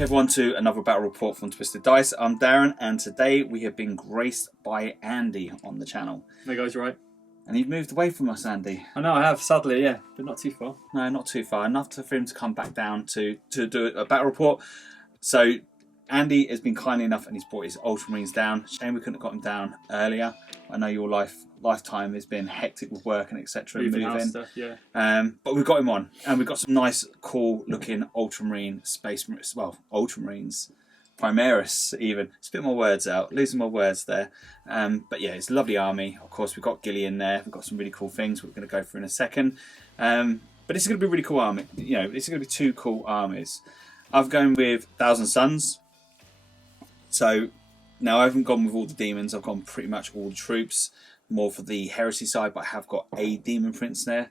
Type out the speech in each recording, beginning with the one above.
back everyone to another battle report from Twisted Dice. I'm Darren, and today we have been graced by Andy on the channel. Hey guys, right? And you've moved away from us, Andy. I know I have, sadly, yeah, but not too far. No, not too far. Enough for him to come back down to do a battle report. So Andy has been kind enough and he's brought his Ultramarines down. Shame we couldn't have got him down earlier. I know your lifetime has been hectic with work and etc. Moving stuff, yeah. But we've got him on, and we've got some nice, cool looking Ultramarine Ultramarines, Primaris even. Spit my words out, losing my words there. But yeah, it's a lovely army. Of course, we've got Gilly in there. We've got some really cool things we're going to go through in a second. But this is going to be a really cool army. You know, this is going to be two cool armies. I've gone with Thousand Suns. So now I haven't gone with all the demons. I've gone pretty much all the troops, more for the heresy side, but I have got a demon prince there.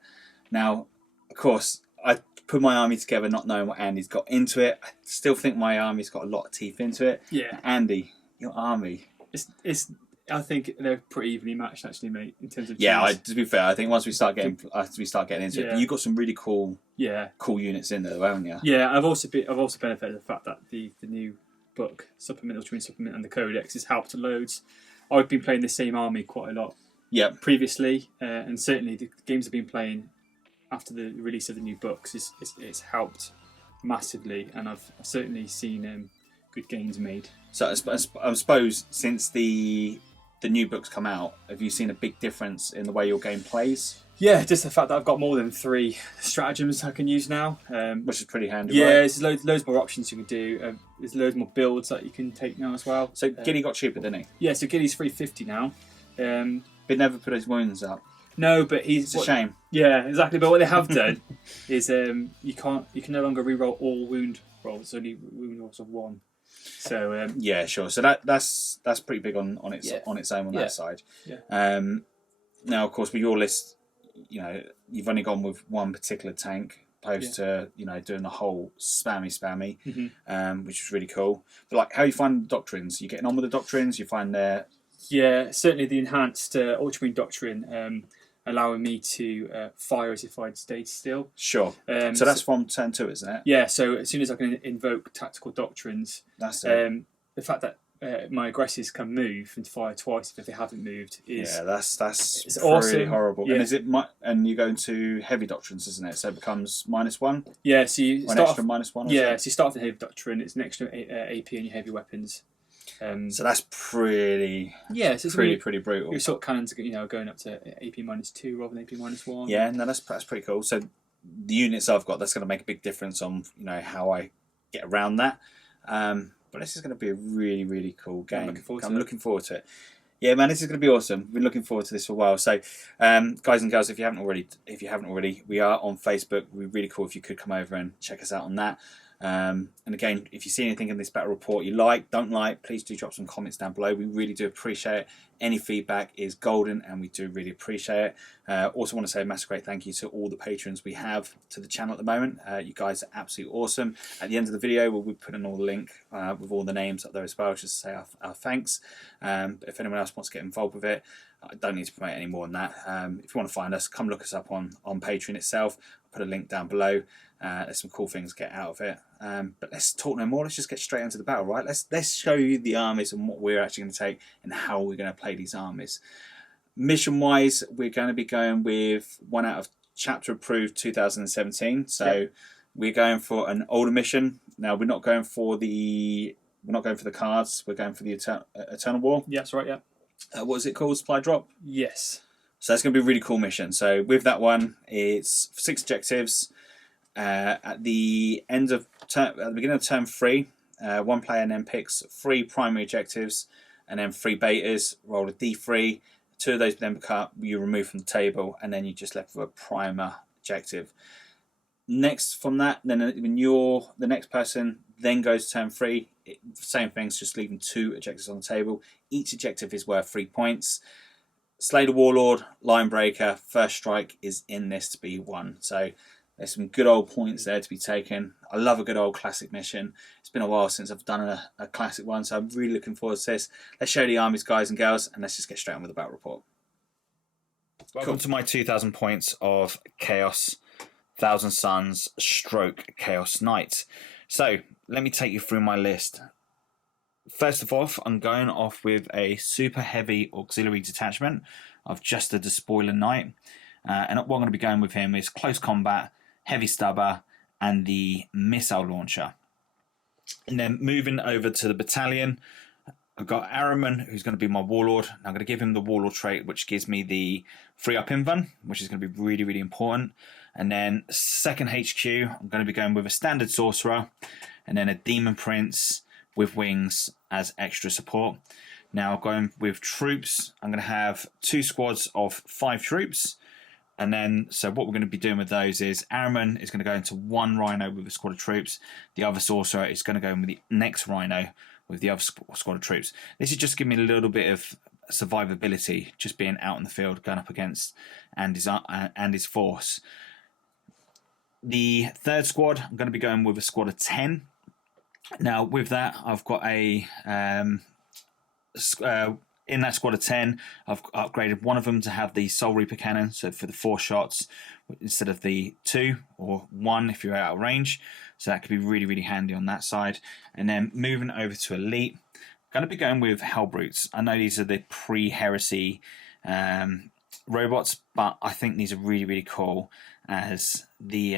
Now, of course, I put my army together not knowing what Andy's got into it. I still think my army's got a lot of teeth into it. Yeah. Andy, your army. It's. I think they're pretty evenly matched, actually, mate, in terms of. Yeah, to be fair, I think once we start getting into it, but you've got some really cool units in there, though, haven't you? Yeah, I've also benefited from the fact that the new book, Ultramarine Supplement, and the Codex has helped loads. I've been playing the same army quite a lot. Yeah. Previously, and certainly the games I've been playing after the release of the new books it's helped massively, and I've certainly seen good gains made. So I suppose since the new books come out, have you seen a big difference in the way your game plays? Yeah, just the fact that I've got more than 3 stratagems I can use now. Which is pretty handy, yeah, right? there's loads more options you can do. There's loads more builds that you can take now as well. So Gilly got cheaper, didn't he? Yeah, so Gilly's 350 now. But never put his wounds up. No, but it's a shame. Yeah, exactly. But what they have done is you can no longer reroll all wound rolls. It's only wound rolls of 1. So yeah, sure. So that's pretty big on its own on that side. Yeah. Now, of course, with your list, you know, you've only gone with one particular tank, opposed to doing the whole spammy, which is really cool. But like, how you find the doctrines? You getting on with the doctrines? You find they're certainly the enhanced Ultramarine doctrine allowing me to fire as if I'd stayed still. Sure. So that's from turn 2, isn't it? Yeah. So as soon as I can invoke tactical doctrines, that's it. The fact that my aggressors can move and fire twice if they haven't moved is that's it's pretty awesome. Horrible. Yeah. And is it and you go into heavy doctrines, isn't it? So it becomes -1. Yeah, so you start extra -1. Yeah, so you start with the heavy doctrine. It's an extra AP on your heavy weapons. So that's pretty. Yeah, so it's pretty brutal. Your sort cannons, going up to AP -2 rather than AP -1. Yeah, no, that's pretty cool. So the units I've got, that's going to make a big difference on how I get around that. But this is going to be a really, really cool game. I'm looking forward to it. Yeah, man, this is going to be awesome. We've been looking forward to this for a while. So, guys and girls, if you haven't already, we are on Facebook. It would be really cool if you could come over and check us out on that. And again, if you see anything in this battle report you don't like, please do drop some comments down below. We really do appreciate it. Any feedback is golden, and we do really appreciate it. Also want to say a massive great thank you to all the patrons we have to the channel at the moment. You guys are absolutely awesome. At the end of the video, we'll be putting all the link with all the names up there as well, just to say our thanks. But if anyone else wants to get involved with it, I don't need to promote any more than that. If you want to find us, come look us up on Patreon itself. I'll put a link down below. There's some cool things to get out of it. But let's talk no more. Let's just get straight into the battle, right? Let's show you the armies and what we're actually going to take and how we're going to play these armies. Mission-wise, we're going to be going with one out of chapter approved 2017. So we're going for an older mission. Now we're not going for the cards. We're going for the Eternal War. Yeah, that's right. Yeah. What is it called? Supply drop. Yes. So that's going to be a really cool mission. So with that one, it's 6 objectives. At the beginning of turn 3, one player then picks 3 primary objectives and then 3 betas. Roll a d3. 2 of those then you remove from the table, and then you're just left with a primer objective. Next from that, then when the next person then goes to turn 3, same things, just leaving 2 objectives on the table. Each objective is worth 3 points. Slay the Warlord, Line Breaker, first strike is in this to be won. So there's some good old points there to be taken. I love a good old classic mission. It's been a while since I've done a classic one, so I'm really looking forward to this. Let's show the armies, guys and girls, and let's just get straight on with the battle report. Welcome to my 2,000 points of Chaos, Thousand Suns, Chaos Knight. So let me take you through my list. First of all, I'm going off with a super heavy auxiliary detachment of just a Despoiler Knight. And what I'm going to be going with him is close combat, heavy stubber, and the missile launcher. And then moving over to the battalion, I've got Araman, who's going to be my warlord. I'm going to give him the warlord trait, which gives me the free up invuln, which is going to be really, really important. And then second HQ, I'm going to be going with a standard sorcerer, and then a demon prince with wings as extra support. Now going with troops, I'm going to have 2 squads of 5 troops. And then, so what we're going to be doing with those is Araman is going to go into 1 Rhino with a squad of troops. The other sorcerer is going to go in with the next Rhino with the other squad of troops. This is just giving me a little bit of survivability, just being out in the field, going up against Andy's force. The third squad, I'm going to be going with a squad of 10. Now, with that, I've got a... in that squad of 10, I've upgraded one of them to have the Soul Reaper cannon, so for the 4 shots instead of the 2 or 1 if you're out of range. So that could be really, really handy on that side. And then moving over to Elite, I'm going to be going with Hellbrutes. I know these are the pre-heresy robots, but I think these are really, really cool as the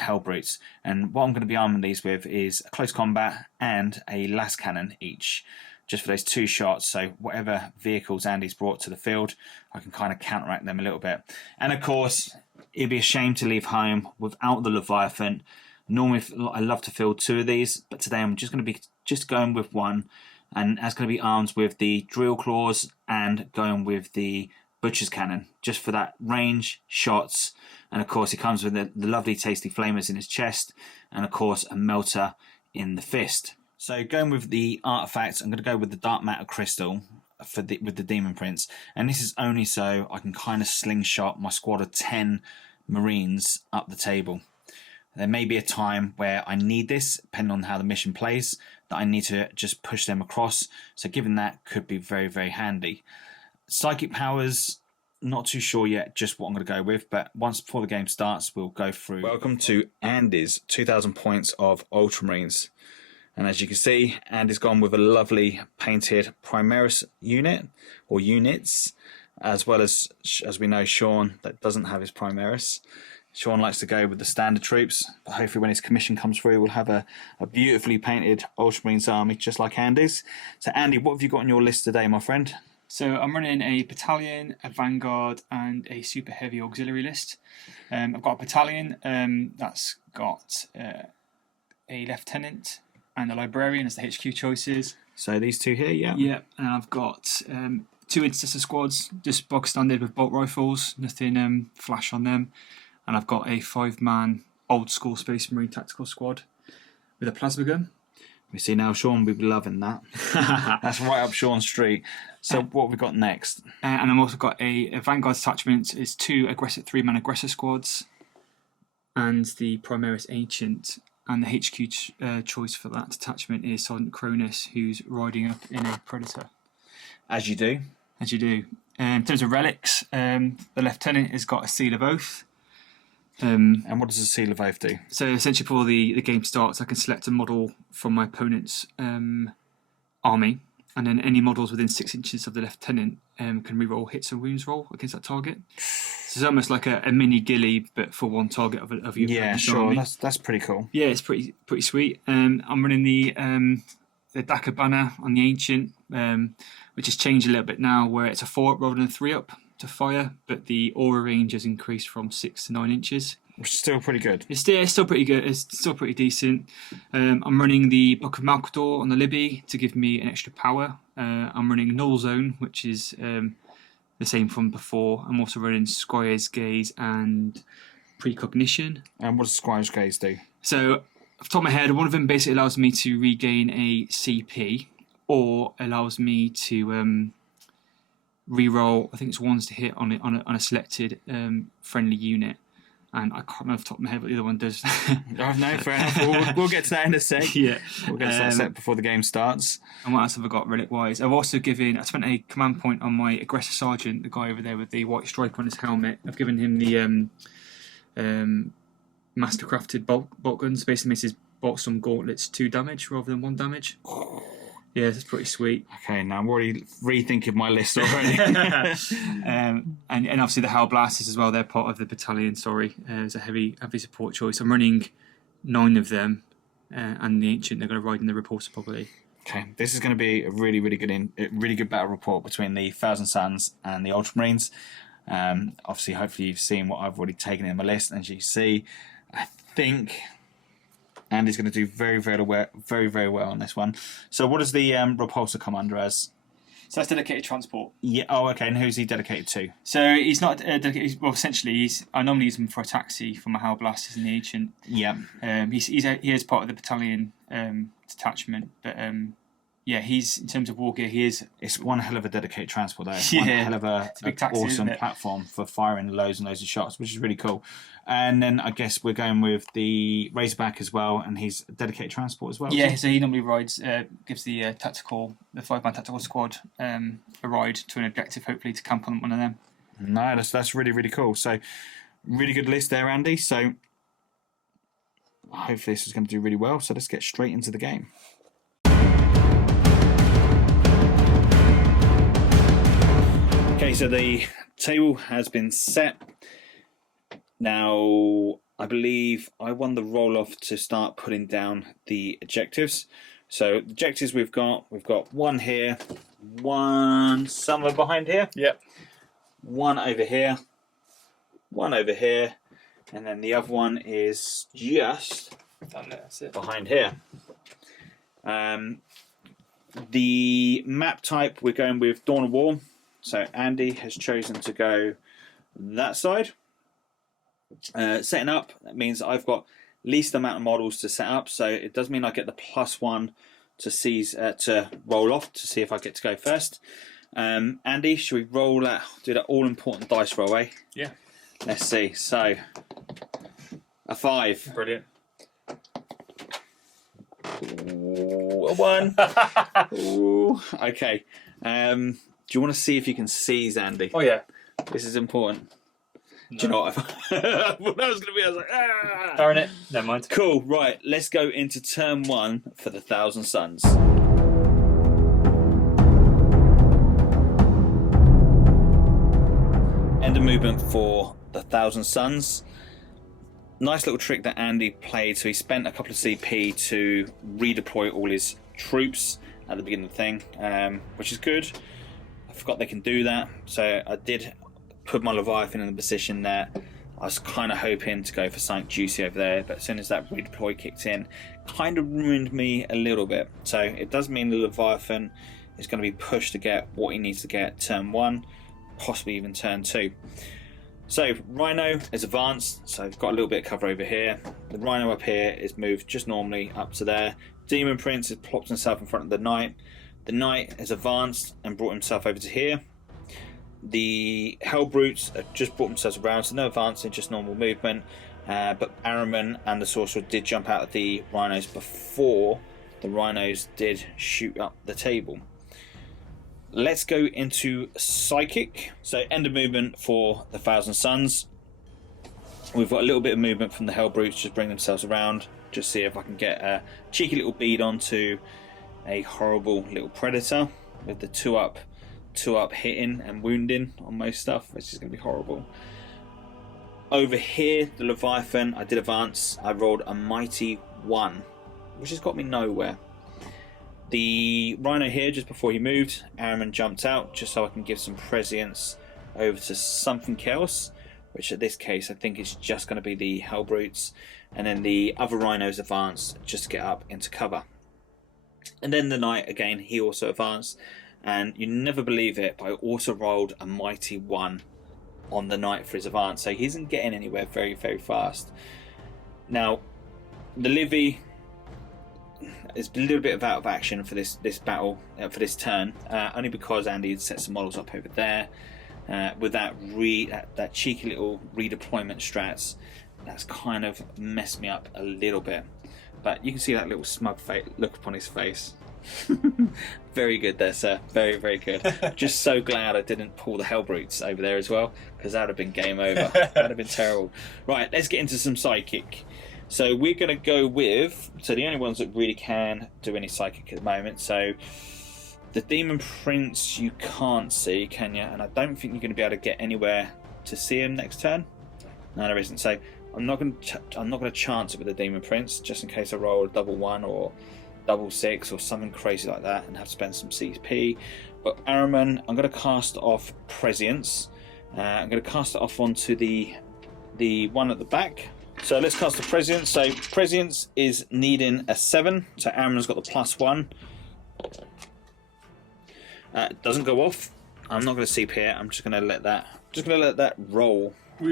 Hellbrutes. And what I'm going to be arming these with is a close combat and a las cannon each, just for those 2 shots. So whatever vehicles Andy's brought to the field, I can kind of counteract them a little bit. And of course, it'd be a shame to leave home without the Leviathan. Normally, I love to field 2 of these, but today I'm just going to be going with 1, and that's going to be armed with the drill claws and going with the butcher's cannon, just for that range, shots, and of course, he comes with the lovely tasty flamers in his chest, and of course, a melter in the fist. So going with the artifacts, I'm going to go with the dark matter crystal with the demon prince, and this is only so I can kind of slingshot my squad of 10 marines up the table. There may be a time where I need this, depending on how the mission plays, that I need to just push them across. So given that, could be very, very handy. Psychic powers, not too sure yet just what I'm going to go with, but once before the game starts, we'll go through. Welcome to Andy's 2,000 points of Ultramarines. And as you can see, Andy's gone with a lovely painted Primaris unit, or units, as well as we know, Sean, that doesn't have his Primaris. Sean likes to go with the standard troops, but hopefully when his commission comes through, we'll have a beautifully painted Ultramarines army, just like Andy's. So Andy, what have you got on your list today, my friend? So I'm running a battalion, a vanguard, and a super heavy auxiliary list. I've got a battalion that's got a lieutenant and a librarian as the HQ choices. So these 2 here, yeah? Yeah, and I've got 2 intercessor squads, just bog standard with bolt rifles, nothing flash on them. And I've got a 5-man old school Space Marine tactical squad with a plasma gun. We see now Sean will be loving that. That's right up Sean's street. So what have we got next? And I've also got a vanguard detachment. It's 2 aggressive 3-man aggressor squads, and the Primaris Ancient. And the HQ choice for that detachment is Sergeant Cronus, who's riding up in a Predator. As you do. As you do. In terms of relics, the lieutenant has got a Seal of Oath. And what does the Seal of Oath do? So essentially, before the game starts, I can select a model from my opponent's army, and then any models within 6 inches of the lieutenant can reroll hits and wounds roll against that target. So it's almost like a mini ghillie, but for one target of your opponent's army. That's pretty cool. Yeah, it's pretty sweet. I'm running the Dakar banner on the Ancient, which has changed a little bit now, where it's a 4-up rather than a 3-up to fire, but the aura range has increased from 6 to 9 inches. Which is still pretty good. It's still pretty good. It's still pretty decent. I'm running the Book of Malcador on the Libby to give me an extra power. I'm running Null Zone, which is the same from before. I'm also running Squire's Gaze and Precognition. And what does Squire's Gaze do? So, off the top of my head, one of them basically allows me to regain a CP, or allows me to reroll, I think it's ones to hit on a selected friendly unit. And I can't remember off the top of my head what the other one does. Oh, no, fair enough. We'll get to that in a sec. Yeah. We'll get to that set before the game starts. And what else have I got relic-wise? I spent a command point on my Aggressor Sergeant, the guy over there with the white stripe on his helmet. I've given him the mastercrafted bolt guns. Basically makes his Boltstorm Gauntlets 2 damage rather than 1 damage. Yeah, that's pretty sweet. Okay, now I'm already rethinking my list already. And obviously the Hell Blasters as well, they're part of the battalion, it's a heavy support choice. I'm running 9 of them, and the Ancient, they're going to ride in the Repulsor probably. Okay, this is going to be a really good battle report between the Thousand Suns and the Ultramarines. Obviously, hopefully you've seen what I've already taken in my list, and as you see, I think Andy's going to do very well on this one. So what does the Repulsor come under as? So that's dedicated transport. Yeah. Oh, okay. And who's he dedicated to? So he's not dedicated. Well, essentially, I normally use him for a taxi for my Hell Blasters in the Ancient. Yeah. He is part of the battalion detachment, but he's in terms of war gear, he is. It's one hell of a dedicated transport, though. It's Yeah. one hell of a big taxi, awesome platform for firing loads and loads of shots, which is really cool. And then I guess we're going with the Razorback as well, and he's dedicated transport as well. Yeah, so he normally rides, gives the 5-man tactical squad a ride to an objective, hopefully to camp on one of them. No, that's really cool. So, really good list there, Andy. So, hopefully this is going to do really well. So let's get straight into the game. Okay, so the table has been set. Now, I believe I won the roll-off to start putting down the objectives. So, the objectives we've got one here, one somewhere behind here. Yep. One over here, and then the other one is just That's it. behind here. The map type, we're going with Dawn of War. So Andy has chosen to go that side. Setting up, that means I've got least amount of models to set up, so it does mean I get the +1 to seize to roll off to see if I get to go first. Andy, should we do that all important dice roll, eh? Yeah. Let's see. So a 5. Brilliant. Ooh, a 1. Ooh, okay. Do you want to see if you can seize, Andy? Oh yeah. This is important. No. Do you know what? What I was going to be, I was like, ah! Darn it. Never mind. Cool, right. Let's go into turn 1 for the Thousand Suns. End of movement for the Thousand Suns. Nice little trick that Andy played. So he spent a couple of CP to redeploy all his troops at the beginning of the thing, which is good. I forgot they can do that. So I did put my Leviathan in the position there. I was kind of hoping to go for something juicy over there, but as soon as that redeploy kicked in, kind of ruined me a little bit. So it does mean the Leviathan is going to be pushed to get what he needs to get turn 1, possibly even turn 2. So Rhino is advanced, so I've got a little bit of cover over here. The Rhino up here is moved just normally up to there. Demon Prince has plopped himself in front of the Knight. The Knight has advanced and brought himself over to here. The Hell Brutes have just brought themselves around, so no advancing, just normal movement. But Araman and the Sorcerer did jump out of the Rhinos before the Rhinos did shoot up the table. Let's go into Psychic. So end of movement for the Thousand Suns. We've got a little bit of movement from the Hell Brutes, just bring themselves around. Just see if I can get a cheeky little bead onto a horrible little Predator with the 2-up hitting and wounding on most stuff, which is going to be horrible. Over here, the Leviathan, I did advance. I rolled a mighty 1, which has got me nowhere. The Rhino here, just before he moved, Araman jumped out just so I can give some prescience over to something else, which at this case I think is just going to be the Hell Brutes, and then the other Rhinos advanced just to get up into cover. And then the Knight again, he also advanced, and you never believe it, but I also rolled a mighty 1 on the Knight for his advance, so he isn't getting anywhere very fast. Now the Livy is a little bit out of action for this battle, for this turn, only because Andy had set some models up over there with that cheeky little redeployment strats. That's kind of messed me up a little bit, but you can see that little smug look upon his face. Very good there, sir. Very good. Just so glad I didn't pull the Hell Brutes over there as well, because that would have been game over. That would have been terrible. Right, let's get into some Psychic. So we're going to go with... So the only ones that really can do any psychic at the moment. So the Demon Prince you can't see, can you? And I don't think you're going to be able to get anywhere to see him next turn. No, there isn't. So I'm not going to chance it with the Demon Prince, just in case I roll a double 1 or double 6 or something crazy like that and have to spend some CP. But Araman, I'm going to cast off Prescience. I'm going to cast it off onto the one at the back. So let's cast the Prescience. So Prescience is needing a 7. So Araman's got the +1. It doesn't go off. I'm not going to CP it. I'm just going to let that roll. I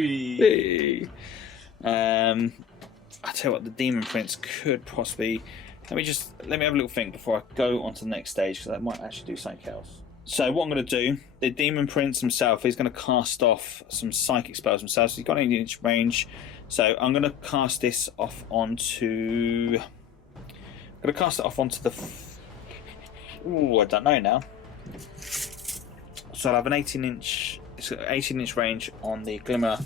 tell you what, the Demon Prince could possibly. Let me have a little think before I go on to the next stage, because that might actually do something else. So what I'm going to do, the Demon Prince himself, he's going to cast off some psychic spells himself. So he's got 8-inch range. So I'm going to cast this off onto. I'm going to cast it off onto the. I don't know now. So I'll have an 18-inch range on the Glimmer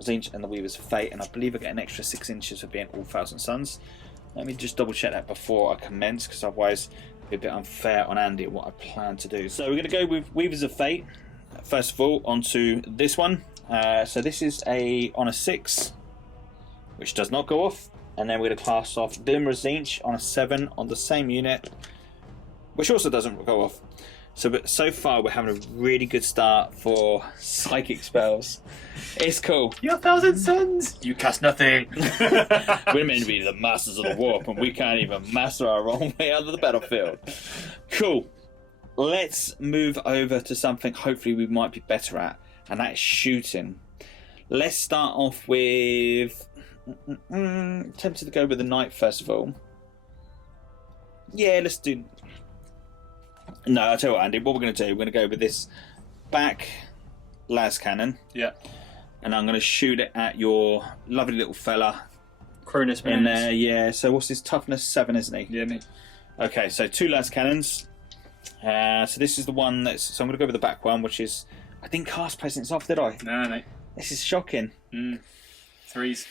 Zinch and the Weaver's Fate, and I believe I get an extra 6 inches for being all Thousand Suns. Let me just double check that before I commence, because otherwise it'd be a bit unfair on Andy what I plan to do. So we're going to go with Weavers of Fate first of all onto this one. So this is on a 6, which does not go off, and then we're going to cast off Glimmer Zinch on a 7 on the same unit, which also doesn't go off. So far we're having a really good start for psychic spells. It's cool. You're Thousand Suns. You cast nothing. We're meant to be the masters of the warp, and we can't even master our own way out of the battlefield. Cool. Let's move over to something hopefully we might be better at, and that is shooting. Let's start off with... tempted to go with the Knight first of all. Yeah, let's do... No, I'll tell you what, Andy, what we're going to do, we're going to go with this back las cannon. Yeah. And I'm going to shoot it at your lovely little fella. Cronus in there, yeah. So what's his toughness? 7, isn't he? Yeah, me. Okay, so 2 las cannons. So this is the one that's... So I'm going to go with the back one, which is... I didn't cast Prescience off, did I? No, mate. This is shocking. 3s.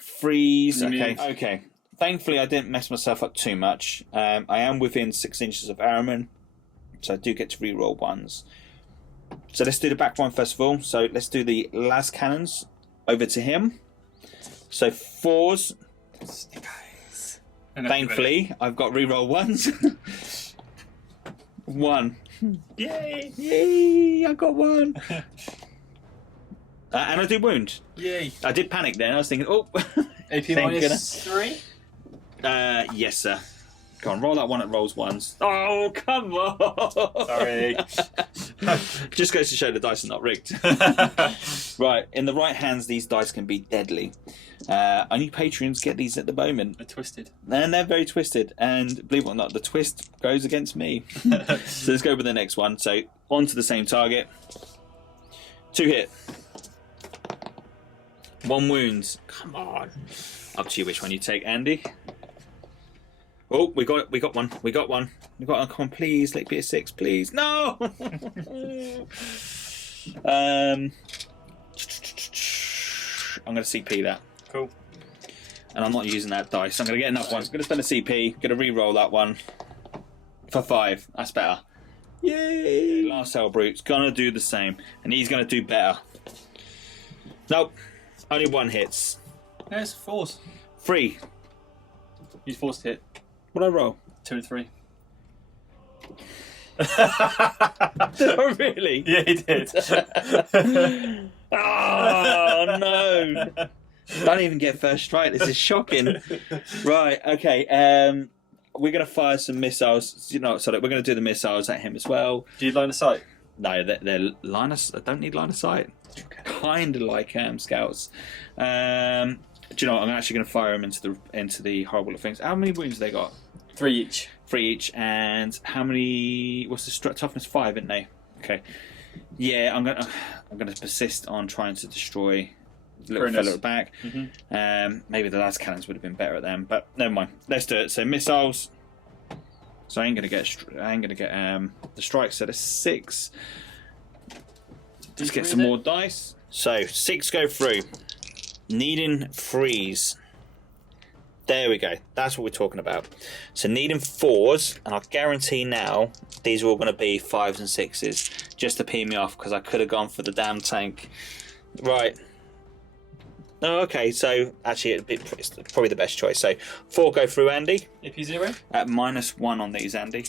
Freeze. Okay. Okay. Thankfully, I didn't mess myself up too much. I am within 6 inches of Araman, so I do get to re-roll 1s. So let's do the back one first of all. So let's do the las cannons over to him. So 4s. Thankfully, I've got re-roll 1s. 1. Yay! Yay! I got 1. And I do wound. Yay! I did panic then. I was thinking, oh. AP minus 3? Yes, sir. Go on, roll that one that rolls 1s. Oh, come on! Sorry. Just goes to show the dice are not rigged. Right, in the right hands, these dice can be deadly. Only Patreons get these at the moment. They're twisted. And they're very twisted. And believe it or not, the twist goes against me. So let's go with the next one. So, on to the same target. 2 hit. 1 wound. Come on. Up to you which one you take, Andy. Oh, we got one. We got one. Come on, please. Let me be a 6, please. No! I'm going to CP that. Cool. And I'm not using that dice. I'm going to get enough ones. I'm going to spend a CP. Going to re-roll that one. For 5. That's better. Yay! Last Hell Brute's going to do the same. And he's going to do better. Nope. Only 1 hits. No, it's 4s. 3. You forced hit. What'd I roll? 2 and 3. Oh, really? Yeah, he did. Oh, no. Don't even get first strike. This is shocking. Right, okay. We're going to fire some missiles. We're going to do the missiles at him as well. Do you line of sight? No, they're line of... I don't need line of sight. Kind of like scouts. Do you know what? I'm actually going to fire them into the horrible little things. How many wounds have they got? 3 each. 3 each. And how many? What's the toughness? 5, isn't they? Okay. Yeah, I'm gonna persist on trying to destroy the little fella at the back. Mm-hmm. Maybe the last cannons would have been better at them, but never mind. Let's do it. So missiles. So I ain't gonna get the strikes at a 6. Let's get some more dice. So 6 go through. Needing freeze. There we go. That's what we're talking about. So needing 4s, and I guarantee now these are all going to be 5s and 6s, just to pee me off because I could have gone for the damn tank. Right. Oh, okay, so actually it's probably the best choice. So 4 go through, Andy. AP 0. At -1 on these, Andy.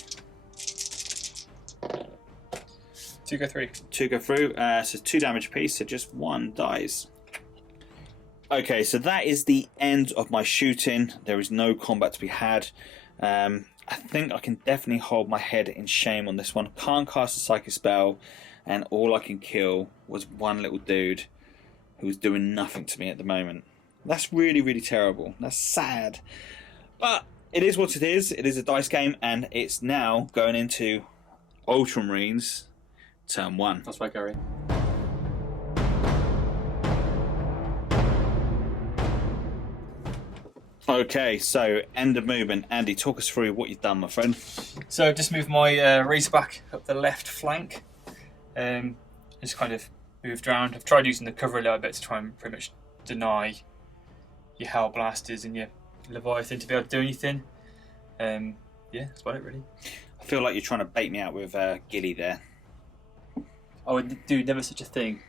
2 go through. 2 go through, so 2 damage apiece, so just 1 dies. Okay, so that is the end of my shooting. There is no combat to be had. I think I can definitely hold my head in shame on this one. Can't cast a psychic spell, and all I can kill was one little dude who's doing nothing to me at the moment. That's really, really terrible. That's sad. But it is what it is. It is a dice game, and it's now going into Ultramarines turn 1. That's right, Gary. Okay, so end of movement. Andy, talk us through what you've done, my friend. So I've just moved my Razorback up the left flank. Just kind of moved around. I've tried using the cover a little bit to try and pretty much deny your Hell Blasters and your Leviathan to be able to do anything. Yeah, that's about it really. I feel like you're trying to bait me out with Gilly there. I would do never such a thing.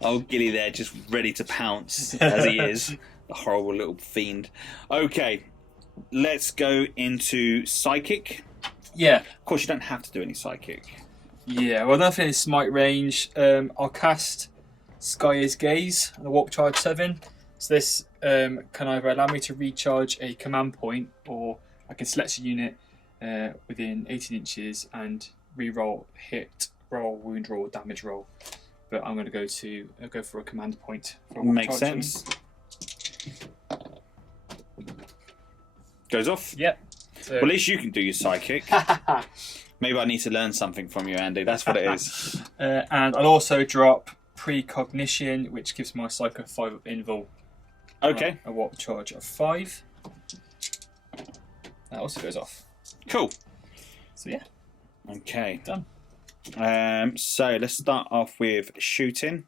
Oh, Gilly there, just ready to pounce as he is. The horrible little fiend. Okay, let's go into Psychic. Yeah. Of course, you don't have to do any Psychic. Yeah, well, nothing in Smite range. I'll cast Sky's Gaze on the Warp Charge 7. So this can either allow me to recharge a command point, or I can select a unit within 18 inches and re-roll hit, roll, wound roll, damage roll. But I'm going to go for a command point. For a Makes sense. Goes off. Yep. So, well, at least you can do your Psychic. Maybe I need to learn something from you, Andy. That's what it is. And I'll also drop Precognition, which gives my Psycho 5 of Invul. Okay. A Warp Charge of 5. That also goes off. Cool. So yeah. Okay. Done. So let's start off with shooting.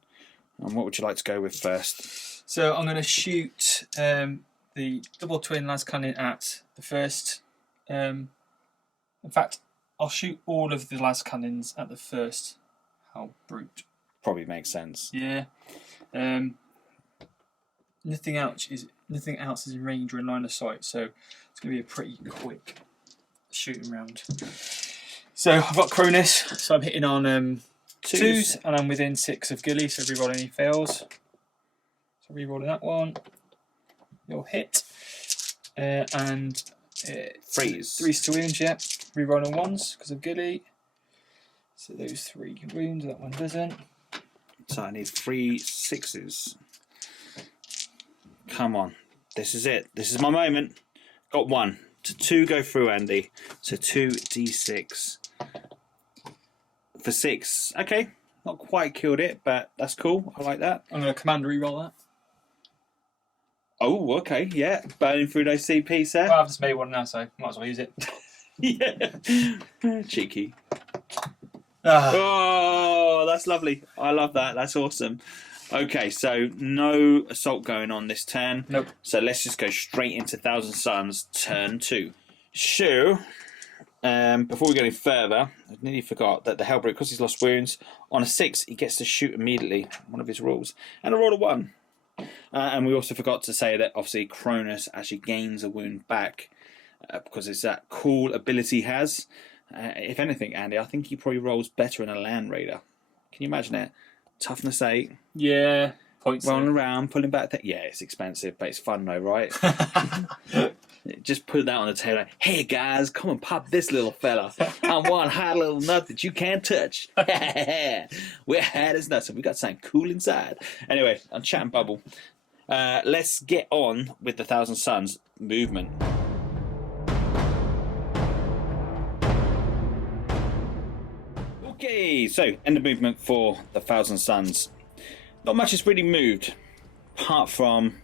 And what would you like to go with first? So I'm going to shoot the double twin las cannon at the first. In fact, I'll shoot all of the las cannons at the first. How brute. Probably makes sense. Yeah. Nothing else is in range or in line of sight, so it's going to be a pretty quick shooting round. So I've got Cronus, so I'm hitting on twos, and I'm within 6 of Gilly, so reroll any fails. So rerolling that one. You'll hit. And Freeze. 3s to wounds, yeah. Rerolling 1s because of Gilly. So those 3 wounds, that one doesn't. So I need 3 6s. Come on. This is it. This is my moment. Got 1. So 2 go through, Andy. So 2d6 for 6. Okay. Not quite killed it, but that's cool. I like that. I'm going to command reroll that. Oh, okay. Yeah. Burning through those CPs there. Well, I've just made one now, so might as well use it. Yeah. Cheeky. Ah. Oh, that's lovely. I love that. That's awesome. Okay, so no assault going on this turn. Nope. So let's just go straight into Thousand Suns, turn 2. So, before we go any further, I nearly forgot that the Hellbrute, because he's lost wounds, on a 6, he gets to shoot immediately, one of his rules. And a roll of 1. And we also forgot to say that, obviously, Cronus actually gains a wound back because it's that cool ability he has. If anything, Andy, I think he probably rolls better in a Land Raider. Can you imagine it? Toughness 8. Yeah. Points. Rolling around, pulling back. Yeah, it's expensive, but it's fun though, right? Just put that on the table. Like, hey guys, come and pop this little fella. I'm one hot little nut that you can't touch. We're hot as nuts, and we got something cool inside. Anyway, I'm chatting bubble. Let's get on with the Thousand Suns movement. Okay, so end of movement for the Thousand Suns. Not much has really moved, apart from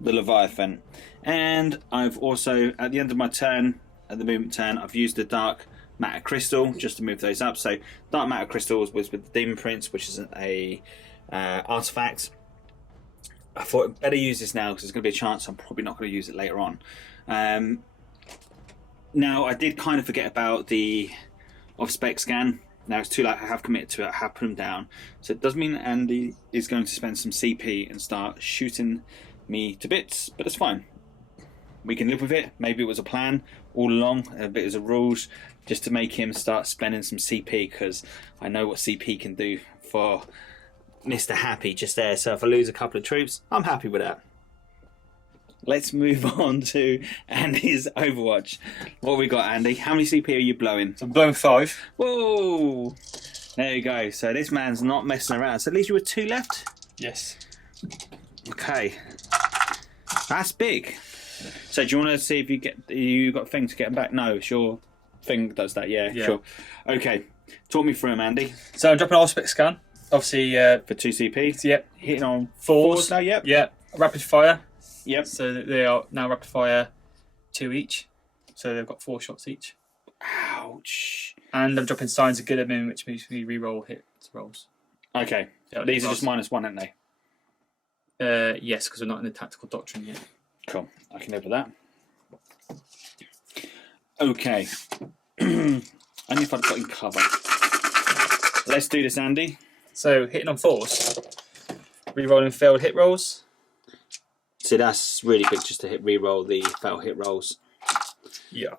the Leviathan. And I've also, at the end of my turn, at the movement turn, I've used the Dark Matter Crystal just to move those up. So Dark Matter Crystal was with the Demon Prince, which is a artifact. I thought I'd better use this now because there's going to be a chance I'm probably not going to use it later on. Now, I did kind of forget about the off-spec scan. Now it's too late. I have committed to it. I have put him down. So it does mean Andy is going to spend some CP and start shooting me to bits, but it's fine. We can live with it. Maybe it was a plan all along, a bit as a rules, just to make him start spending some CP, because I know what CP can do for Mr. Happy just there. So if I lose a couple of troops, I'm happy with that. Let's move on to Andy's Overwatch. What we got, Andy? How many CP are you blowing? So I'm blowing 5. Whoa! There you go. So this man's not messing around. So at least you were 2 left? Yes. Okay. That's big. So do you want to see if you got a thing to get him back? No, it's your thing that does that. Yeah, sure. Okay. Talk me through him, Andy. So I'm dropping an off-spec scan. Obviously, for 2 CP. Yep. Hitting on 4s now, yep. Yep. Rapid fire. Yep. So they are now rapid fire 2 each. So they've got 4 shots each. Ouch. And I'm dropping Signs of Gilliman, which means we re-roll hit rolls. Okay. Yeah, these are just -1, aren't they? Yes, because we're not in the tactical doctrine yet. Cool. I can live with that. Okay. Only if I've got in cover. Let's do this, Andy. So hitting on 4s, re-rolling failed hit rolls. So that's really big, just to re-roll the failed hit rolls. Yeah.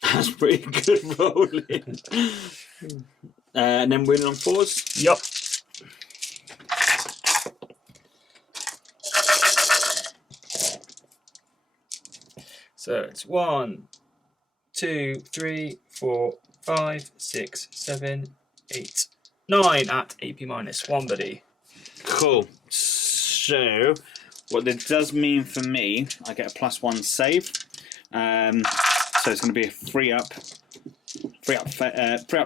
That's pretty good rolling. And then winning on 4s. Yup. So it's 1, 2, 3, 4, 5, 6, 7, 8, 9 at AP -1, buddy. Cool. So what that does mean for me, I get a +1 save. So it's going to be a free up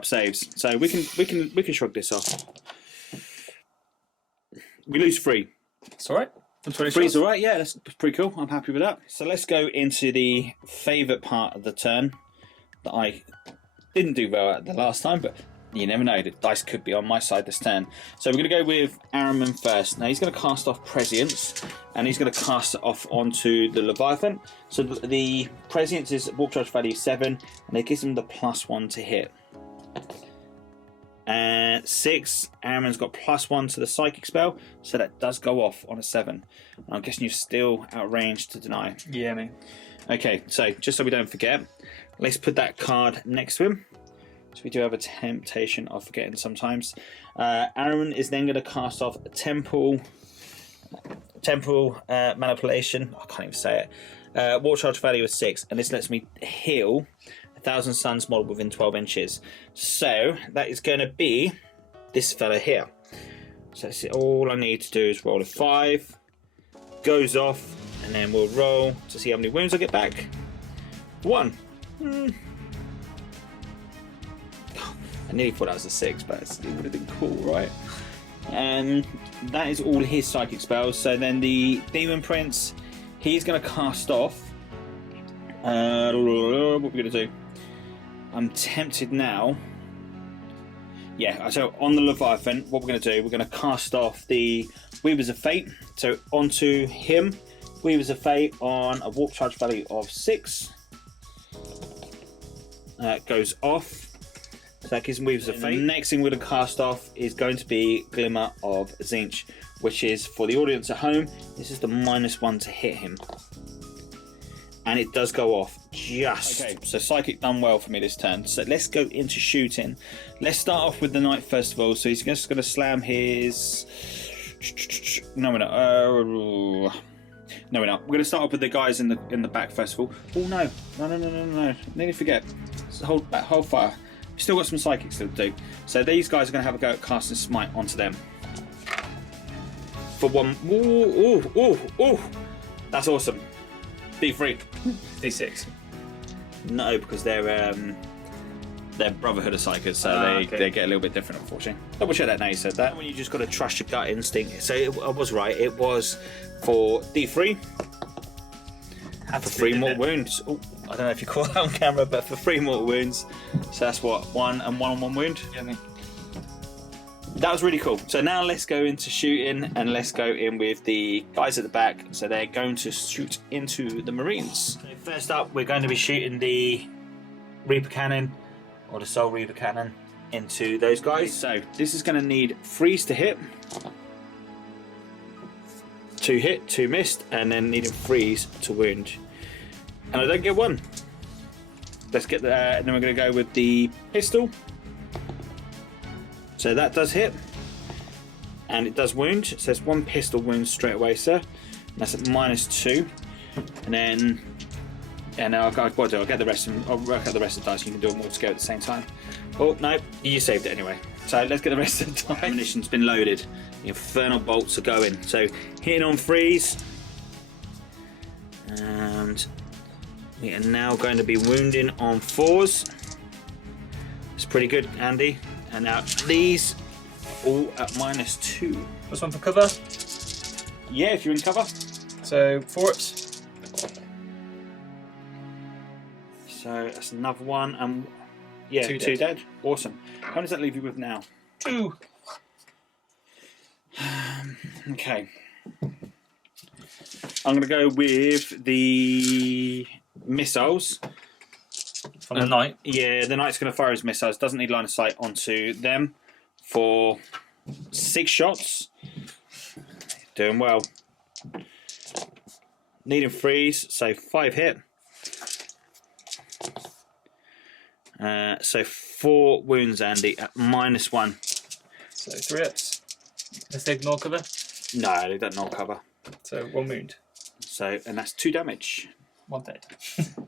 saves. So we can shrug this off. We lose 3. It's all right. Three's all right. Yeah, that's pretty cool. I'm happy with that. So let's go into the favourite part of the turn that I didn't do well at the last time, but you never know. The dice could be on my side this turn. So we're going to go with Araman first. Now he's going to cast off Prescience, and he's going to cast it off onto the Leviathan. So the Prescience is warp charge value 7, and it gives him the +1 to hit. And 6, Araman's got +1 to the psychic spell, so that does go off on a 7. I'm guessing you're still outrange to deny. Yeah, mate. Okay, so just so we don't forget, let's put that card next to him. So we do have a temptation of forgetting sometimes. Araman is then going to cast off Temple Manipulation. I can't even say it. War charge value is 6, and this lets me heal 1,000 Suns model within 12 inches. So that is going to be this fella here. So that's it. All I need to do is roll a 5, goes off, and then we'll roll to see how many wounds I get back. 1. I nearly thought that was a 6, but it would have been cool, right? And that is all his psychic spells. So then the Demon Prince, he's going to cast off. What are we going to do? I'm tempted now. Yeah, so on the Leviathan, what we're going to do, we're going to cast off the Weavers of Fate. So onto him, Weavers of Fate on a warp charge value of 6. Goes off. So that gives him Weavers of Fate. The next thing we're going to cast off is going to be Glimmer of Tzeentch, which is, for the audience at home, this is the -1 to hit him. And it does go off just. Okay, so Psychic done well for me this turn. So let's go into shooting. Let's start off with the Knight first of all. So he's just going to slam his... No, we're not. No, we're not. We're going to start off with the guys in the back first of all. Oh, no. Nearly forget. So hold fire. We've still got some Psychics to do. So these guys are going to have a go at casting Smite onto them. For 1. Ooh. That's awesome. D3. D6. No, because they're Brotherhood of Psychers, so they get a little bit different, unfortunately. Double check that now you said that. When you just got to trust your gut instinct. So I was right. It was for D3. For 3 more wounds. Ooh, I don't know if you call that on camera, but for 3 more wounds. So that's what, 1 and 1 on 1 wound? Yeah, mate. that was really cool. So now let's go into shooting, and let's go in with the guys at the back. So they're going to shoot into the Marines. So first up, we're going to be shooting the Reaper Cannon, or the Soul Reaper Cannon, into those guys. So this is going to need freeze to hit, 2 hit, 2 missed, and then needing freeze to wound. And I don't get 1. Let's get the, and then we're going to go with the pistol. So that does hit, and it does wound. So it's 1 pistol wound straight away, sir. And that's at -2. And then, and I'll get the rest. I'll work out the rest of the dice. You can do them all together at the same time. Oh no, you saved it anyway. So let's get the rest of the dice. Ammunition's been loaded. The infernal bolts are going. So hitting on freeze, and we are now going to be wounding on 4s. It's pretty good, Andy. And now these all at -2. This one for cover. Yeah, if you're in cover. So 4 ups. So that's another one. Yeah, 2 dead. Awesome. How does that leave you with now? 2. Okay. I'm going to go with the missiles. From the knight. Yeah, the knight's going to fire his missiles. Doesn't need line of sight onto them for 6 shots. Doing well. Needing freeze, so 5 hit. So 4 wounds, Andy, at -1. So 3 ups. Let's ignore cover. No, they don't know cover. So 1 wound. So, and that's 2 damage. 1 dead.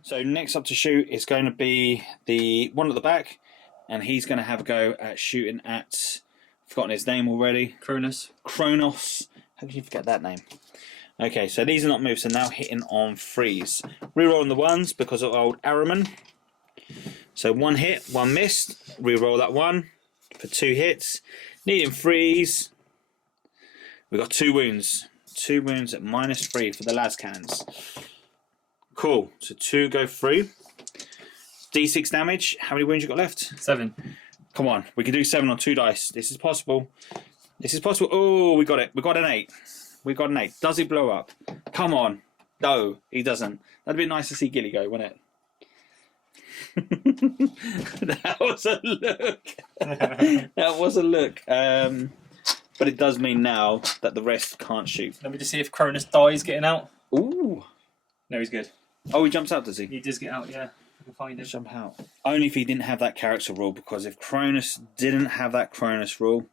So next up to shoot is going to be the one at the back, and he's going to have a go at shooting at, I've forgotten his name already. Kronos. How did you forget that name? Okay, so these are not moves, so now hitting on freeze. Rerolling the 1s because of old Araman. So 1 hit, 1 missed. Reroll that 1 for 2 hits. Needing freeze. We've got 2 wounds. 2 wounds at -3 for the las cannons. Cool. So 2 go through. D6 damage. How many wounds you got left? 7. Come on, we can do 7 on 2 dice. This is possible. This is possible. Oh, we got it. We got an 8. We got an 8. Does he blow up? Come on. No, he doesn't. That'd be nice to see Gilly go, wouldn't it? That was a look. That was a look. But it does mean now that the rest can't shoot. Let me just see if Cronus dies getting out. Ooh. No, he's good. Oh, he jumps out, does he? He does get out, yeah. I can find him. Jump out. Only if he didn't have that character rule, because if Cronus didn't have that Cronus rule,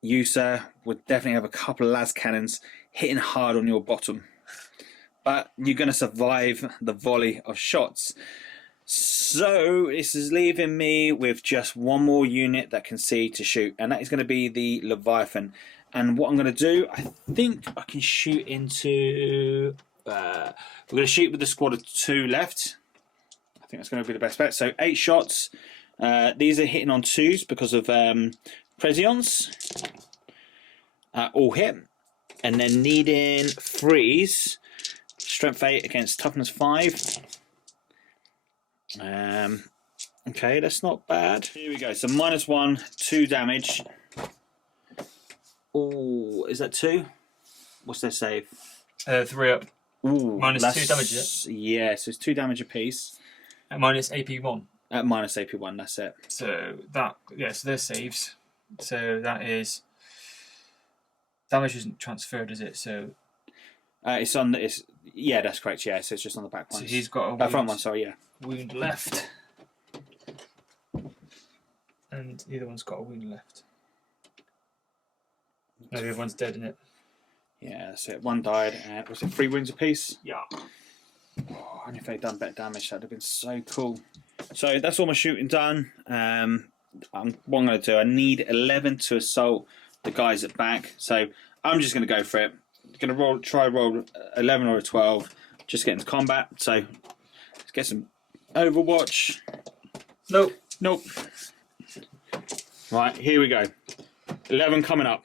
you, sir, would definitely have a couple of las cannons hitting hard on your bottom. But you're going to survive the volley of shots. So this is leaving me with just 1 more unit that can see to shoot, and that is going to be the Leviathan. And what I'm going to do, I think I can shoot into... we're going to shoot with the squad of 2 left. I think that's going to be the best bet. So 8 shots. These are hitting on 2s because of Presions. All hit. And then needing freeze. Strength 8 against toughness 5. Okay, that's not bad. Here we go. So -1, 2 damage. Oh, is that 2? What's their save? 3 up. Ooh, -2 damage, is it? Yeah, so it's 2 damage apiece. At minus AP1. At minus AP1, that's it. So that, yeah, so their saves. So that is... Damage isn't transferred, is it? So... It's on the... Yeah, that's correct, yeah, so it's just on the back one. So he's got a wound, front one, sorry, yeah. Wound left. And the other one's got a wound left. No, the other one's dead, isn't it? Yeah, that's it. 1 died, and was it 3 wounds apiece? Yeah. Oh, and if they'd done better damage, that'd have been so cool. So that's all my shooting done. What I'm going to do, I need 11 to assault the guys at back. So I'm just going to go for it. Going to try roll 11 or a 12. Just get into combat. So let's get some Overwatch. Nope. Nope. Right, here we go. 11 coming up.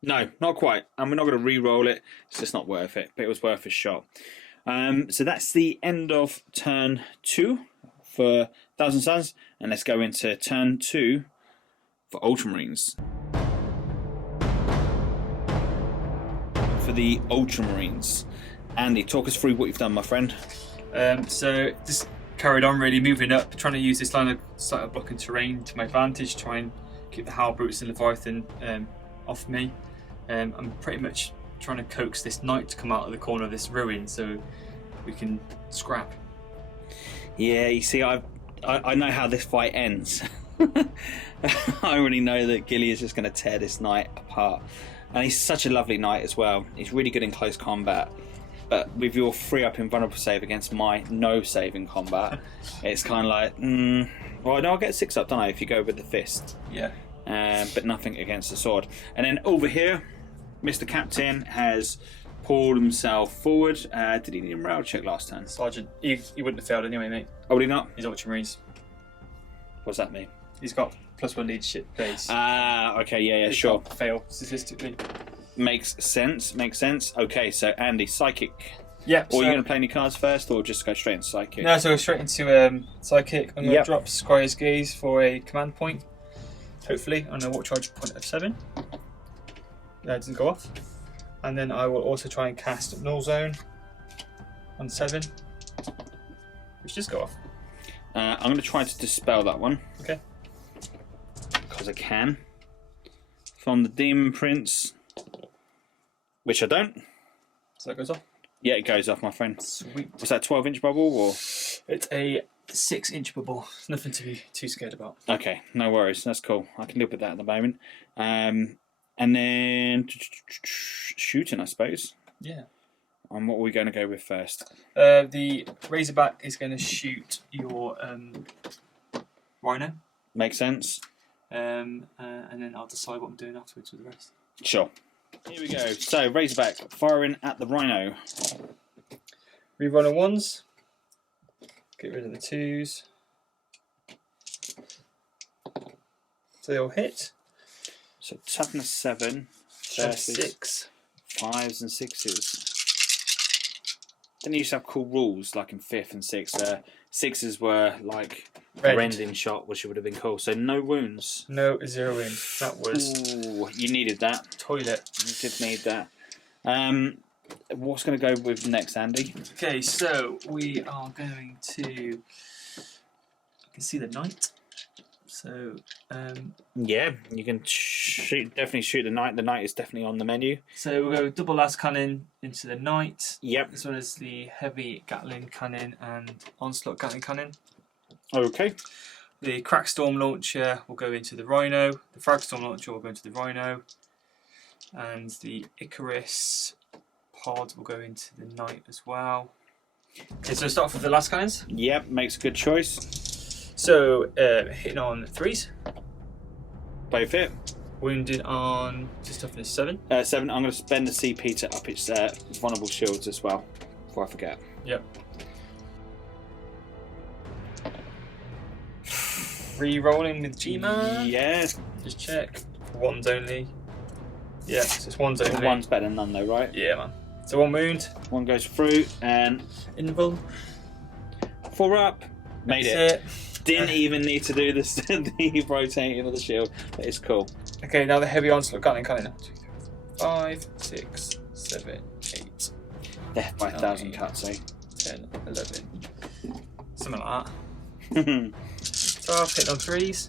No, not quite. And we're not going to re-roll it. It's just not worth it. But it was worth a shot. So that's the end of turn 2 for Thousand Suns. And let's go into turn 2 for Ultramarines. For the Ultramarines, Andy, talk us through what you've done, my friend. So just carried on really moving up, trying to use this line of blocking terrain to my advantage, try and keep the Halbrutes and Leviathan off me. I'm pretty much trying to coax this knight to come out of the corner of this ruin so we can scrap. Yeah, you see, I know how this fight ends. I already know that Gilly is just going to tear this knight apart. And he's such a lovely knight as well. He's really good in close combat. But with your 3-up invulnerable save against my no save in combat, it's kind of like, well, no, I'll get 6-up, don't I, if you go with the fist. Yeah. But nothing against the sword. And then over here, Mr. Captain has pulled himself forward. Did he need a morale check last turn? Sergeant, he wouldn't have failed anyway, mate. Oh, would he not? He's Ultramarines. What's that mean? He's got +1 leadership base. Okay, yeah, He sure. can't fail statistically. Makes sense. Okay, so Andy, Psychic. Yeah. Or are you going to play any cards first, or just go straight into Psychic? No, so go straight into Psychic. I'm going to drop Scryer's Gaze for a command point. Hopefully, on a Warp Charge point of 7. That doesn't go off. And then I will also try and cast Null Zone on 7, which does go off. I'm going to try to dispel that one. Okay. Because I can. From the Demon Prince, which I don't. So that goes off? Yeah, it goes off, my friend. Sweet. Was that 12-inch bubble, or? It's a 6-inch bubble. Nothing to be too scared about. Okay, no worries. That's cool. I can live with that at the moment. And then shooting, I suppose. Yeah. And what are we going to go with first? The Razorback is going to shoot your Rhino. Makes sense. And then I'll decide what I'm doing afterwards with the rest. Sure. Here we go. So, Razorback firing at the Rhino. Reroll on 1s. Get rid of the 2s. So they'll hit. So, toughness 7 versus 6. 5s and 6s. Then you used to have cool rules, like in 5th and 6th. 6s were like Red. rending shot, which would have been cool. So, no wounds. No 0 wounds. That was Ooh, you needed that. toilet. You did need that. What's going to go with next, Andy? Okay, so we are going to. You can see the knight. So. Yeah, you can definitely shoot the knight. The knight is definitely on the menu. So we'll go double las cannon into the knight. Yep. As well as the heavy Gatling cannon and onslaught Gatling cannon. Okay. The Crackstorm launcher will go into the Rhino. The Fragstorm launcher will go into the Rhino. And the Icarus pod will go into the knight as well. Okay, so start off with the las cannons. Yep, makes a good choice. So hitting on 3s. Both hit. Wounded on just toughness 7. 7. I'm going to spend the CP to up its vulnerable shields as well, before I forget. Yep. Re-rolling with G-Man. Yeah. Just check. 1s only. Yeah, so it's 1s only. 1's better than none though, right? Yeah, man. So 1 wound. 1 goes through, and Invul. 4 up. Made That's it. Didn't even need to do this, the rotating of the shield. But it's cool. Okay, now the heavy onslaught Gatling cannon. 2, 3, 5, 6, 7, 8. Death by 1,000 cuts, eh? 10, 11. Something like that. 12, hitting on 3s.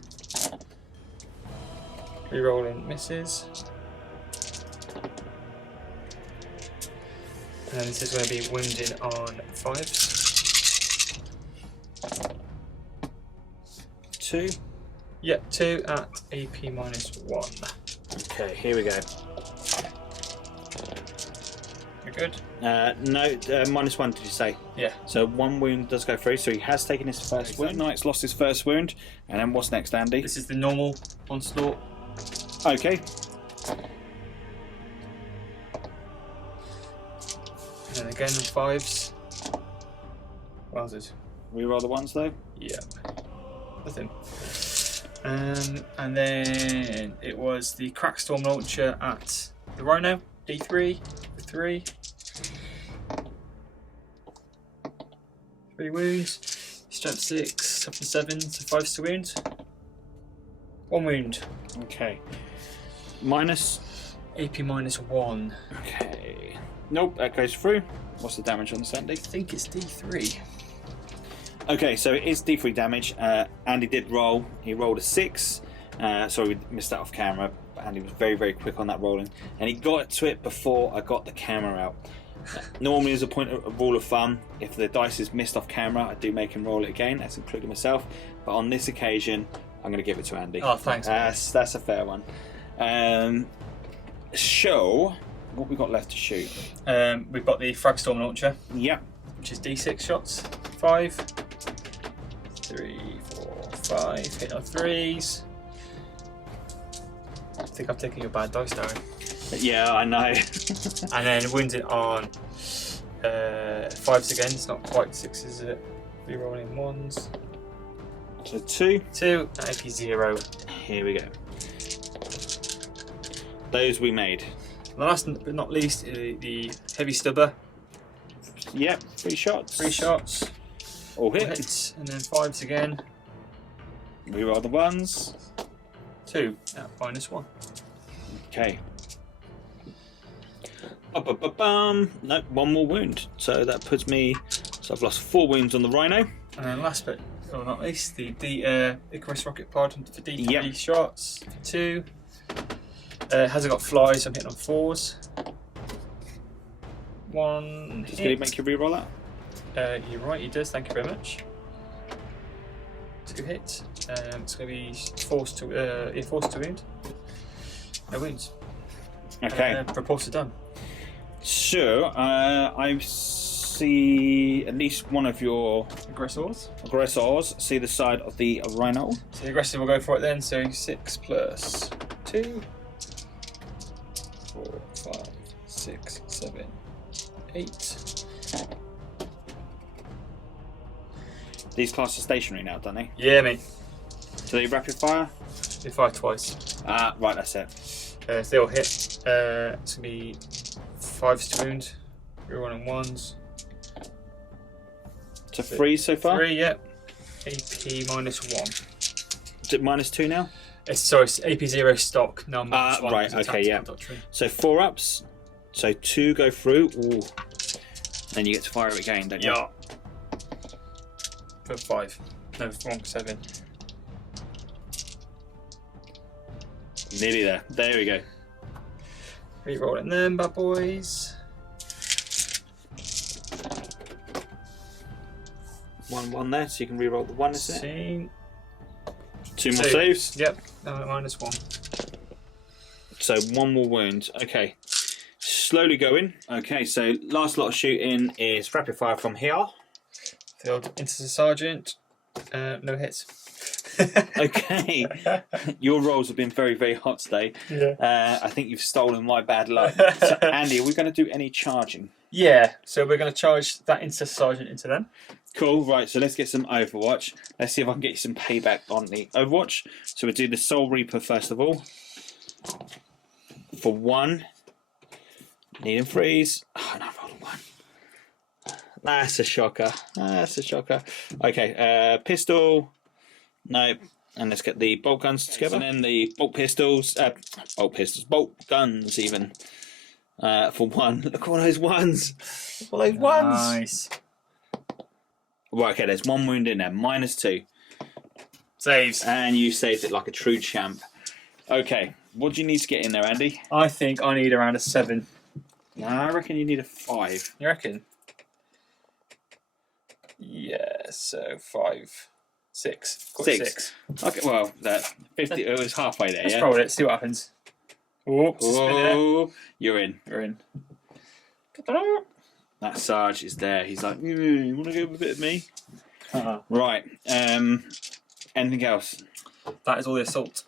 Rerolling misses. And then this is going to be wounding on 5s. 2. Yep, 2 at AP -1. Okay, here we go. You're good? No, -1 did you say? Yeah. So 1 wound does go through, so he has taken his first wound. Knight's lost his first wound. And then what's next, Andy? This is the normal onslaught. Okay. And then again on 5s. Wowzers. Reroll the 1s though? Yep. Nothing. And then it was the Crackstorm launcher at the Rhino. D3 for 3. 3 wounds. Strength 6, toughness 7, so 5 to wound. 1 wound. Okay. Minus. AP -1. Okay. Nope, that goes through. What's the damage on this, Andy? I think it's D3. Okay, so it is D3 damage. Andy did roll. He rolled a 6. Sorry, we missed that off camera. Andy was very, very quick on that rolling. And he got to it before I got the camera out. Normally, as a rule of thumb, if the dice is missed off camera, I do make him roll it again. That's including myself. But on this occasion, I'm going to give it to Andy. Oh, thanks. That's a fair one. So, what we got left to shoot? We've got the Fragstorm launcher. Yep. Which is D6 shots. 5, 3, 4, 5. Hit on 3s. I think I'm taking a bad dice, Darren. Yeah, I know. And then wounded on 5s again. It's not quite 6s, is it? Rerolling 1s. So 2. 2. AP 0. Here we go. Those we made. And last but not least, the heavy stubber. Yep, 3 shots. 3 shots. All hit. Hits. And then 5s again. Reroll the 1s. 2 at -1. Okay. No, 1 more wound. So that puts me. So I've lost 4 wounds on the Rhino. And then last but not least, the Icarus rocket pod for D3 Yep. shots. 2. Hasn't got flies, I'm hitting on 4s. 1 Does hit. he make you reroll that? You're right, he does, thank you very much. 2 hits. It's going to be forced to wound. No wounds. Okay. Reports are done. So, I see at least one of your Aggressors. aggressors see the side of the Rhino. So the aggressor will go for it then, so 6 plus 2. 4, 5, 6, 7, 8. These classes are stationary now, don't they? Yeah, mate. So they rapid fire? They fire twice. Right, that's it. If they all hit, it's going to be 5s to wound. Rerolling 1s. So 3 so far? 3, yep. AP -1. Is it -2 now? It's AP 0 stock. No, -1. Right, It's a okay, yeah. tactical doctrine. So 4 ups. So 2 go through. Ooh. Then you get to fire it again, don't you? Yeah. For 5. No, wrong, 7. Nearly there. There we go. Rerolling them, bad boys. 1 there, so you can reroll the 1, isn't it? See. 2 more saves. Yep, -1. So 1 more wound. Okay. Slowly going. Okay, so last lot of shooting is rapid fire from here. Field into the sergeant. No hits. Okay. Your rolls have been very, very hot today. Yeah. I think you've stolen my bad luck. So, Andy, are we going to do any charging? Yeah, so we're going to charge that into sergeant into them. Cool, right, so let's get some Overwatch. Let's see if I can get you some payback on the Overwatch. So we'll do the Soul Reaper first of all. For 1. Need and freeze. Oh, no, roll a 1. That's a shocker. That's a shocker. Okay, pistol. No. And let's get the bolt guns together. And then the bolt pistols. Bolt guns even. For 1. Look at all those 1s. Look at all those 1s. Nice. Right, okay, there's 1 wound in there. -2. Saves. And you saved it like a true champ. Okay, what do you need to get in there, Andy? I think I need around a 7. I reckon you need a 5. You reckon? Yeah, so 5. 6. Got 6. Okay, well, that 50. It was halfway there. Let's Yeah. roll it. See what happens. Oops. Oh, you're in. You're in. That Sarge is there. He's like, you want to go with a bit of me? Right. Anything else? That is all the assault.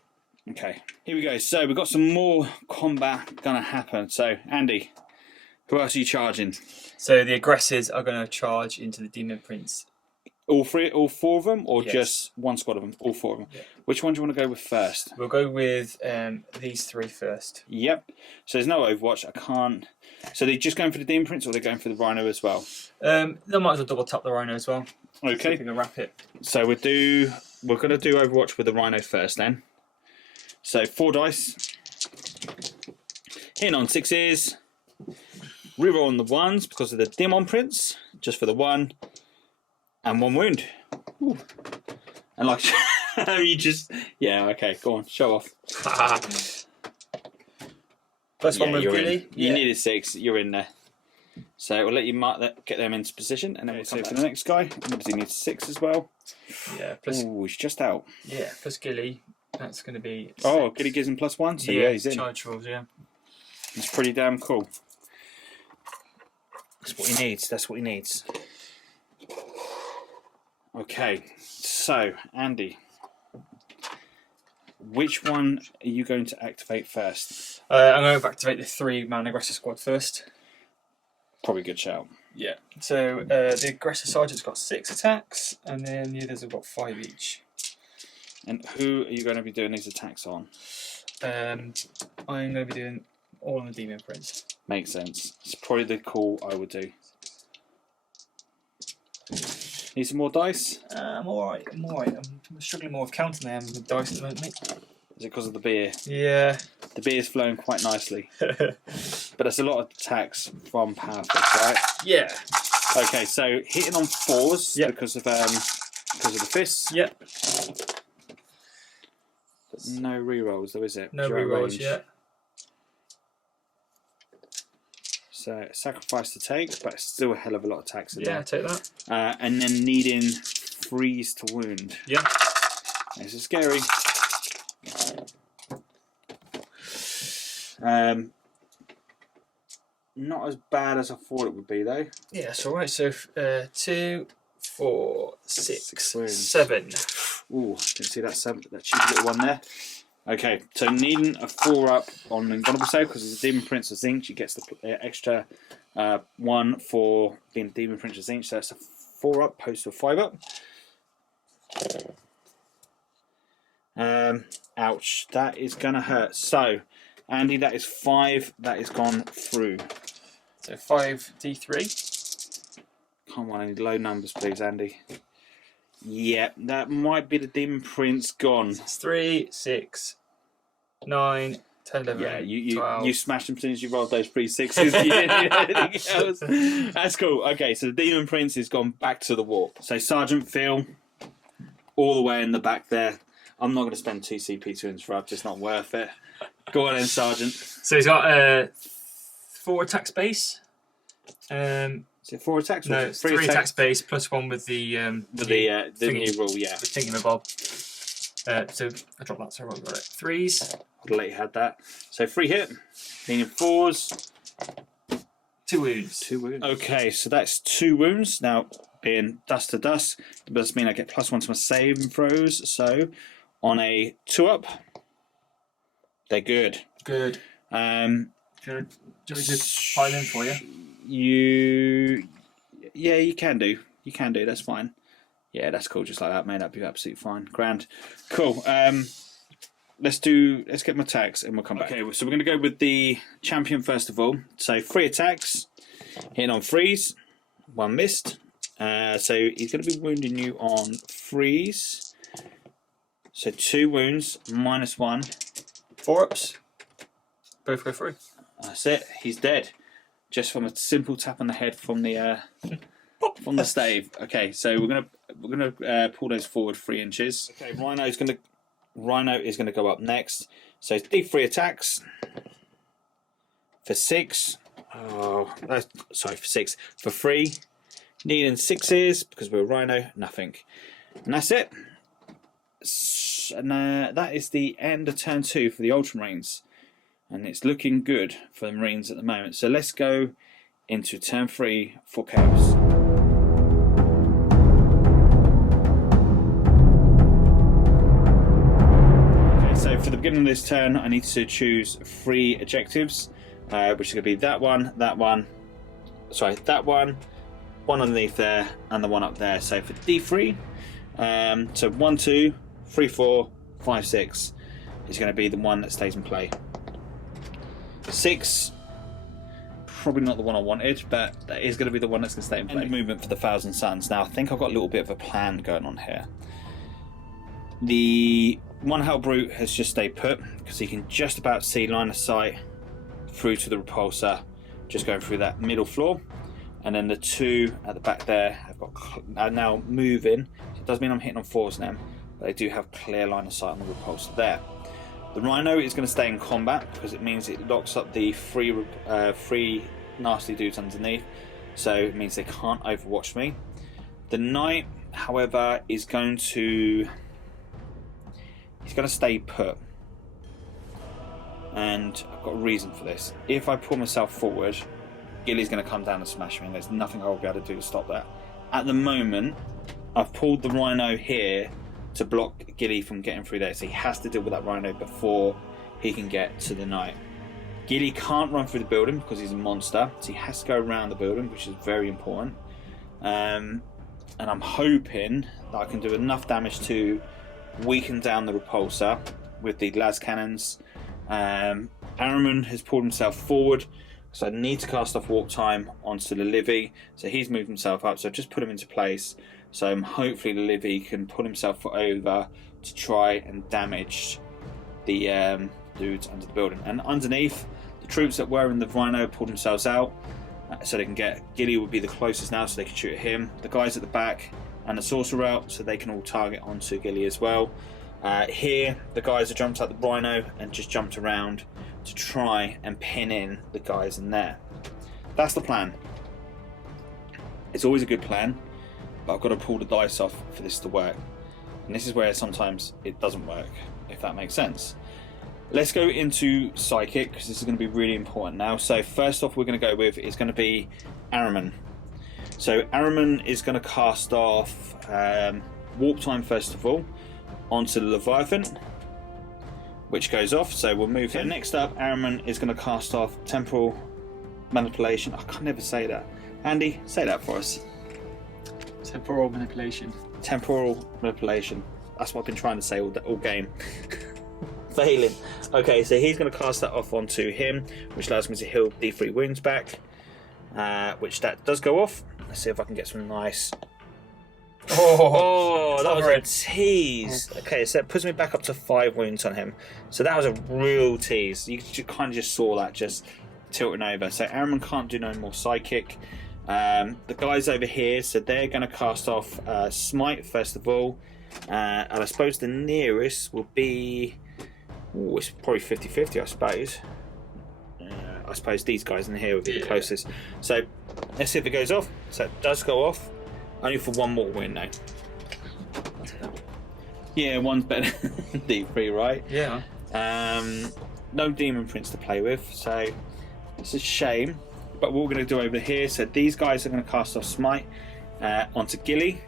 Okay. Here we go. So we've got some more combat gonna happen. So Andy, who else are you charging? So the aggressors are going to charge into the Demon Prince. All 4 of them, or Yes. just 1 squad of them? All 4 of them. Yeah. Which one do you want to go with first? We'll go with these 3 first. Yep. So there's no Overwatch. I can't. So they're just going for the Demon Prince, or they're going for the Rhino as well? They might as well double tap the Rhino as well. Okay. So we can wrap it. So we're going to do Overwatch with the Rhino first then. So 4 dice. Hitting on 6s. Reroll on the 1s because of the dim on prints, just for the 1. And 1 wound. Ooh. And like, you just, yeah, okay, go on, show off. Plus 1 with Gilly. You needed 6, you're in there. So we'll let you mark that, get them into position, and then we'll see for the next guy. Obviously needs 6 as well. Yeah, plus. Oh, he's just out. Yeah, plus Gilly. That's going to be. 6. Oh, Gilly gives him +1, so yeah, he's in. Charge rolls, yeah. It's pretty damn cool. That's what he needs. That's what he needs. Okay, so Andy, which one are you going to activate first? I'm going to activate the 3-man aggressor squad first. Probably a good shout. Yeah. So the aggressor sergeant's got 6 attacks, and then the others have got 5 each. And who are you going to be doing these attacks on? I'm going to be doing all on the demon prince. Makes sense. It's probably the call I would do. Need some more dice? I'm alright. I'm struggling more with counting them with dice at the moment, mate. Is it because of the beer? Yeah. The beer's flowing quite nicely. But that's a lot of attacks from Powerfix, right? Yeah. Okay, so hitting on 4s because of the fists. Yep. But no rerolls though, is it? No You're at rerolls range. yet. So sacrifice to take, but still a hell of a lot of attacks in there. Yeah, take that. And then needing freeze to wound. Yeah. This is scary. Not as bad as I thought it would be though. Yeah, it's alright. So 2, 4, 6, 6 wounds. 7. Ooh, didn't see that cheeky little one there. Okay, so needing a 4-up on Invulnerable Save because it's a Demon Prince of Zinch. She gets the extra 1 for being Demon Prince of Zinch, so it's a 4-up opposed to a 5-up. Ouch, that is gonna hurt. So, Andy, that is 5. That is gone through. So 5d3. Come on, I need low numbers, please, Andy. Yeah, that might be the Demon Prince gone. It's 3, 6, 9, 10, 11. Yeah, 12. you smashed them as soon as you rolled those 3 6s. You didn't do anything else. That's cool. Okay, so the Demon Prince has gone back to the warp. So Sergeant Phil, all the way in the back there. I'm not going to spend 2 CP to interrupt. It's not worth it. Go on then, Sergeant. So he's got 4 attack space. Is it 4 attacks? No, 3 attack space plus 1 with the new rule, yeah. The thingamabob. So I dropped that, so I got it. 3s. I'd let you had that. So 3 hit, meaning 4s. 2 wounds. 2 wounds. Okay, so that's 2 wounds. Now, being dust to dust, it does mean I get +1 to my saving throws. So on a 2-up, they're good. Good. Do you want me to pile in for you? Yeah, you can do. You can do. That's fine. Yeah, that's cool. Just like that, mate. That'd be absolutely fine. Grand. Cool. Let's get my attacks and we'll come back. Okay, so we're going to go with the champion first of all. So 3 attacks, hitting on 3s, 1 missed. So he's going to be wounding you on 3s. So 2 wounds, -1. 4-ups. Both go through. That's it. He's dead. Just from a simple tap on the head from the stave. Okay, so we're gonna pull those forward 3 inches. Okay, Rhino is gonna go up next. So it's D3 attacks for 6. Oh, sorry, for 6. For 3, needing 6s because we're Rhino. Nothing, and that's it. And that is the end of turn 2 for the Ultramarines. And it's looking good for the Marines at the moment. So let's go into turn 3 for Chaos. Okay, so for the beginning of this turn, I need to choose 3 objectives, which is going to be that one, that one, one underneath there, and the one up there. So for D3, so 1, 2, 3, 4, 5, 6 is going to be the one that stays in play. 6, probably not the one I wanted, but that is going to be the one that's going to stay in play. And the movement for the Thousand Suns. Now, I think I've got a little bit of a plan going on here. The One Hell Brute has just stayed put because he can just about see line of sight through to the repulsor, just going through that middle floor. And then the two at the back there are now moving. So it does mean I'm hitting on fours now, but they do have clear line of sight on the repulsor there. The Rhino is going to stay in combat because it means it locks up the three nasty dudes underneath, so it means they can't overwatch me. The Knight, however, is going to stay put, and I've got a reason for this. If I pull myself forward, Gilly's going to come down and smash me, and there's nothing I'll be able to do to stop that. At the moment, I've pulled the Rhino here to block Gilly from getting through there, so he has to deal with that Rhino before he can get to the Knight. Gilly can't run through the building because he's a monster, so he has to go around the building, which is very important. And I'm hoping that I can do enough damage to weaken down the repulsor with the las cannons. Araman has pulled himself forward, so I need to cast off walk time onto the Livy, so he's moved himself up, so I've just put him into place. So hopefully the Livy can pull himself over to try and damage the dudes under the building. And underneath, the troops that were in the Rhino pulled themselves out, so they can get Gilly would be the closest now, so they can shoot at him. The guys at the back and the Sorcerer out, so they can all target onto Gilly as well. Here, the guys have jumped out the Rhino and just jumped around to try and pin in the guys in there. That's the plan. It's always a good plan, but I've got to pull the dice off for this to work. And this is where sometimes it doesn't work, if that makes sense. Let's go into Psychic, because this is going to be really important now. So first off, we're going to go with is going to be Araman. So Araman is going to cast off Warp Time first of all onto the Leviathan, which goes off, so we'll move him. Next up, Araman is going to cast off Temporal Manipulation. I can never say that. Andy, say that for us. Temporal Manipulation. Temporal Manipulation. That's what I've been trying to say all game. Failing. Okay, so he's going to cast that off onto him, which allows me to heal D3 wounds back, which that does go off. Let's see if I can get some nice... Oh, that was a tease. Okay, so it puts me back up to 5 wounds on him. So that was a real tease. You kind of just saw that just tilting over. So Araman can't do no more Psychic. The guys over here, so they're going to cast off Smite first of all. And I suppose the nearest will be... Ooh, it's probably 50-50, I suppose. I suppose these guys in here would be the closest. So let's see if it goes off. So it does go off. Only for one more win though. Yeah, one's better than D3, right? Yeah. No Demon Prince to play with, so it's a shame. But what we're going to do over here, so these guys are going to cast off Smite onto Gilly,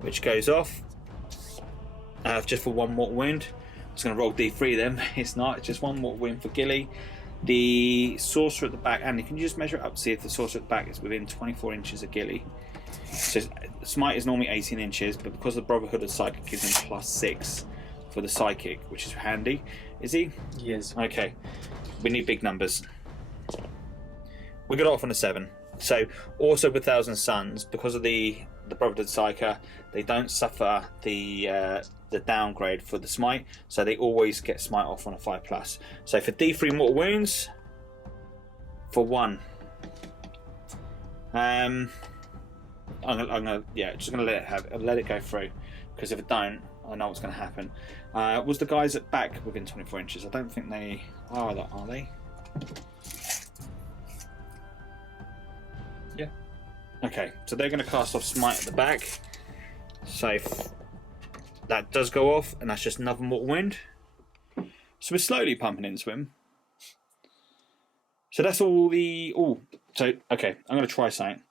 which goes off just for one more wound. I'm just going to roll D3 then. It's not, it's just one more wound for Gilly. The Sorcerer at the back, Andy, can you just measure it up to see if the Sorcerer at the back is within 24 inches of Gilly? So Smite is normally 18 inches, but because the Brotherhood of Psychic gives him +6 for the Psychic, which is handy. Is he? Yes. Okay. We need big numbers. We got off on a 7. So also with Thousand Suns, because of the Brotherhood of Psychic, they don't suffer the downgrade for the Smite, so they always get Smite off on a 5+. So for D3 mortal wounds, for 1. I'm gonna just gonna let it go through, because if it don't, I know what's gonna happen. Was the guys at back within 24 inches? I don't think they are. Are they? Yeah. Okay, so they're gonna cast off Smite at the back. So that does go off, and that's just another mortal wound. So we're slowly pumping into him. So that's all the... Oh, so, okay, I'm going to try something.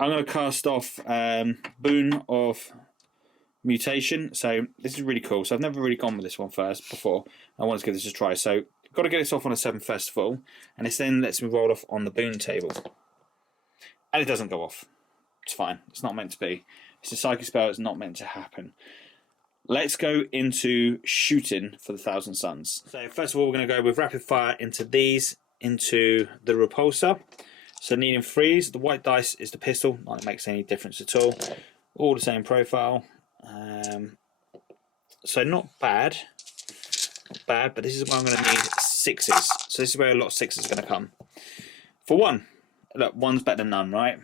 I'm going to cast off Boon of Mutation. So this is really cool. So I've never really gone with this one first before. I want to give this a try. So got to get this off on a 7 first of all. And this then lets me roll off on the Boon table. And it doesn't go off. It's fine. It's not meant to be. It's a psychic spell. It's not meant to happen. Let's go into shooting for the Thousand Suns. So first of all, we're going to go with rapid fire into these, into the repulsor. So needing 3s. The white dice is the pistol. Not that it makes any difference at all. All the same profile. So not bad. Not bad, but this is where I'm going to need 6s. So this is where a lot of 6s are going to come. For 1. Look, 1's better than none, right?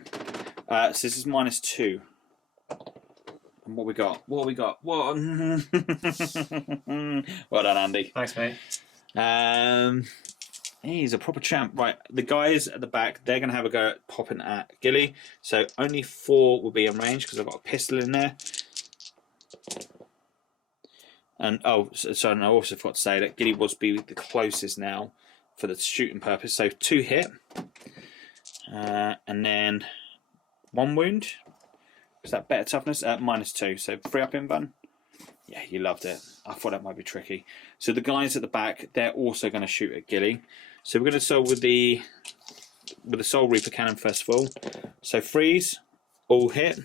So this is -2. And what we got? What we got? What? Well done, Andy. Thanks, mate. He's a proper champ. Right, the guys at the back, they're going to have a go at popping at Gilly. So only 4 will be in range because I've got a pistol in there. And so I also forgot to say that Gilly was be the closest now for the shooting purpose. So 2 hit, and then 1 wound. Is that better toughness? -2. So 3 up in bun. Yeah, you loved it. I thought that might be tricky. So the guys at the back, they're also going to shoot at Gilly. So we're going to start with the Soul Reaper cannon first of all. So freeze, all hit,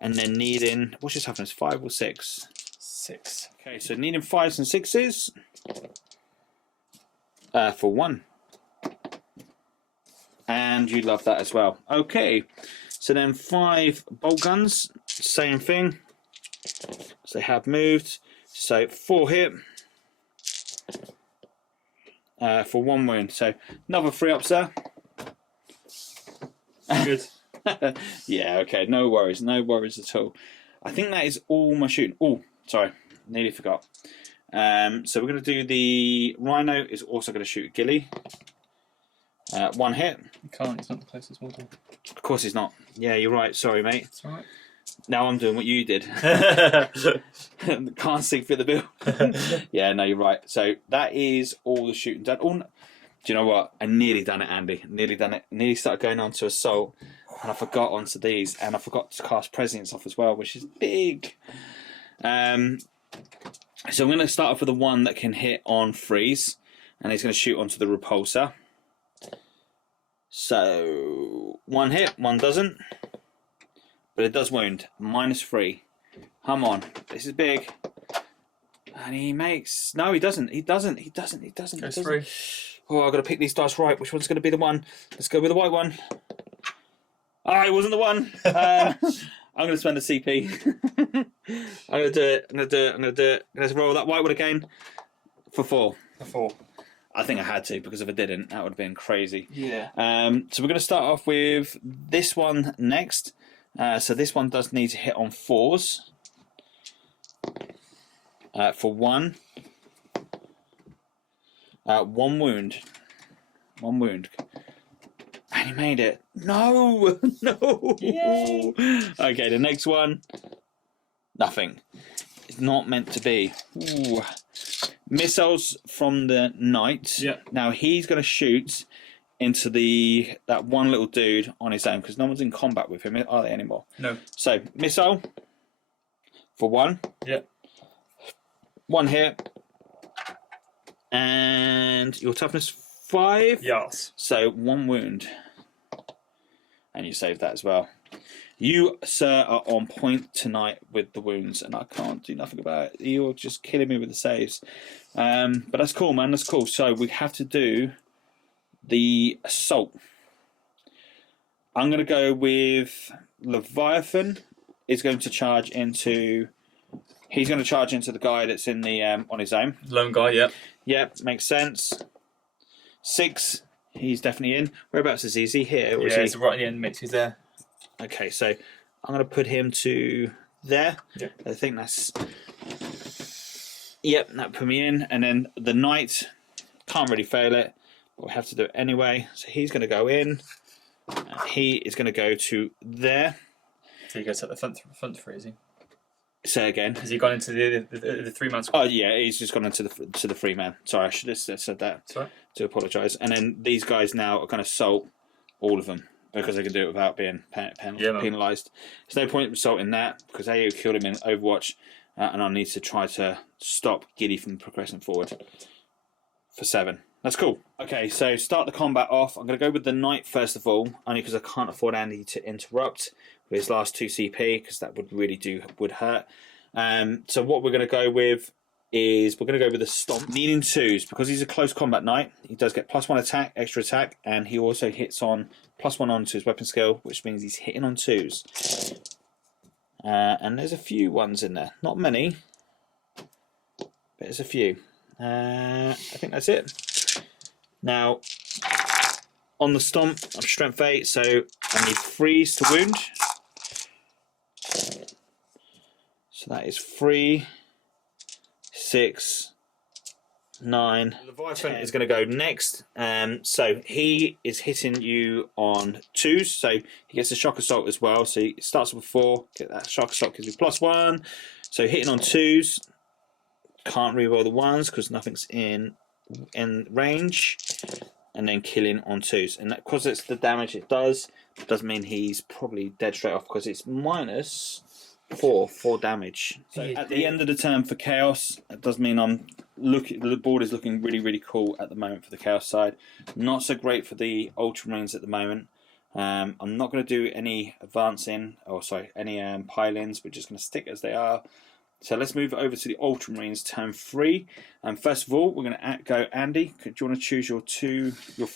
and then needing, what's your toughness? 5 or 6? 6. Okay, so needing 5s and 6s for 1. And you love that as well. Okay, so then 5 bolt guns, same thing. So they have moved. So 4 hit for 1 wound. So another 3 ups there. Good. Yeah, okay, no worries at all. I think that is all my shooting. Oh, sorry, nearly forgot. So we're going to do the Rhino is also going to shoot Gilly. 1 hit. You can't, it's not the closest model. Of course he's not. Yeah, you're right. Sorry, mate. That's all right. Now I'm doing what you did. Can't see through the bill. Yeah, no, you're right. So that is all the shooting done. Oh, no. Do you know what? I nearly done it, Andy. Nearly done it. Nearly started going on to assault, and I forgot onto these, and I forgot to cast prescience off as well, which is big. So I'm going to start off with the one that can hit on freeze, and he's going to shoot onto the repulsor. So 1 hit, 1 doesn't, but it does wound. -3. Come on, this is big. And he makes no, he doesn't. He doesn't. Goes through. Oh, I've got to pick these dice right. Which one's going to be the one? Let's go with the white one. Ah, it wasn't the one. I'm going to spend a CP. I'm going to do it. I'm going to do it. Let's roll that white one again for 4. For 4. I think I had to, because if I didn't, that would have been crazy. Yeah. So we're going to start off with this one next. So this one does need to hit on 4s. For 1. 1 wound. 1 wound. And he made it. No! No! Yay. Okay, the next one. Nothing. It's not meant to be. Ooh. Missiles from the knight. Yeah. Now he's going to shoot into that one little dude on his own, because no one's in combat with him, are they anymore? No. So missile for 1. Yeah. 1 hit. And your toughness 5. Yes. So 1 wound. And you saved that as well. You, sir, are on point tonight with the wounds, and I can't do nothing about it. You're just killing me with the saves. But that's cool, man. That's cool. So we have to do the assault. I'm going to go with Leviathan. Is going to charge into. He's going to charge into the guy that's in the on his own. Lone guy. Yep. Yep, makes sense. 6. He's definitely in. Whereabouts is he? Is he here? Or Yeah, is he... it's right at the end, mix. He's there. Okay, so I'm going to put him to there. Yeah. I think that's... Yep, that put me in. And then the knight, can't really fail it, but we have to do it anyway. So he's going to go in. And he is going to go to there. So he goes at the front 3, is he? Say again. Has he gone into the 3-man squad? Oh, yeah, he's just gone into the 3-man. Sorry, I should have said that. Sorry? To apologise. And then these guys now are going to assault all of them, because they can do it without being penalised. There's no point assaulting that, because AU killed him in Overwatch, and I need to try to stop Giddy from progressing forward for 7. That's cool. Okay, so start the combat off. I'm going to go with the knight first of all, only because I can't afford Andy to interrupt with his last 2 CP, because that would hurt. So what we're going to go with is we're going to go with the stomp. Needing 2s, because he's a close combat knight. He does get +1 attack, extra attack, and he also hits on +1 onto his weapon skill, which means he's hitting on 2s. And there's a few 1s in there, not many. but there's a few. I think that's it. Now, on the stomp, I'm strength 8, so I need 3s to wound. So that is 3, 6, 9. The Leviathan is going to go next. So he is hitting you on 2s, so he gets a shock assault as well. So he starts with 4, get that shock assault gives you +1. So hitting on 2s, can't reroll the 1s because nothing's in range, and then killing on 2s. And because it's the damage it does mean he's probably dead straight off because it's -4 damage. So at the end of the turn for Chaos, it does mean the board is looking really, really cool at the moment for the Chaos side. Not so great for the Ultramarines at the moment. I'm not going to do any advancing, any pile-ins. We're just going to stick as they are. So let's move over to the Ultramarines turn 3. And first of all, we're going to go Andy. Do you want to choose your 3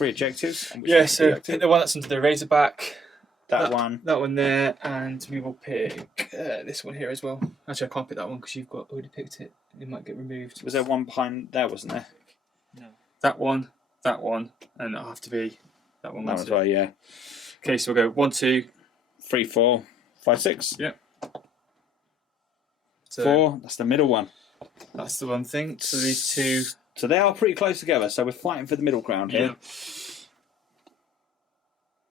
objectives? Yeah, so pick the one that's under the Razorback. That one there, and we will pick this one here as well. Actually, I can't pick that one because you've already picked it. It might get removed. Was there one behind there, wasn't there? No. That one, and it'll have to be that one. That as well, yeah. Okay, so we'll go 1, 2, 3, 4, 5, 6. Yep. So 4, that's the middle one. That's the one thing. So these two. So they are pretty close together, so we're fighting for the middle ground here. Yeah.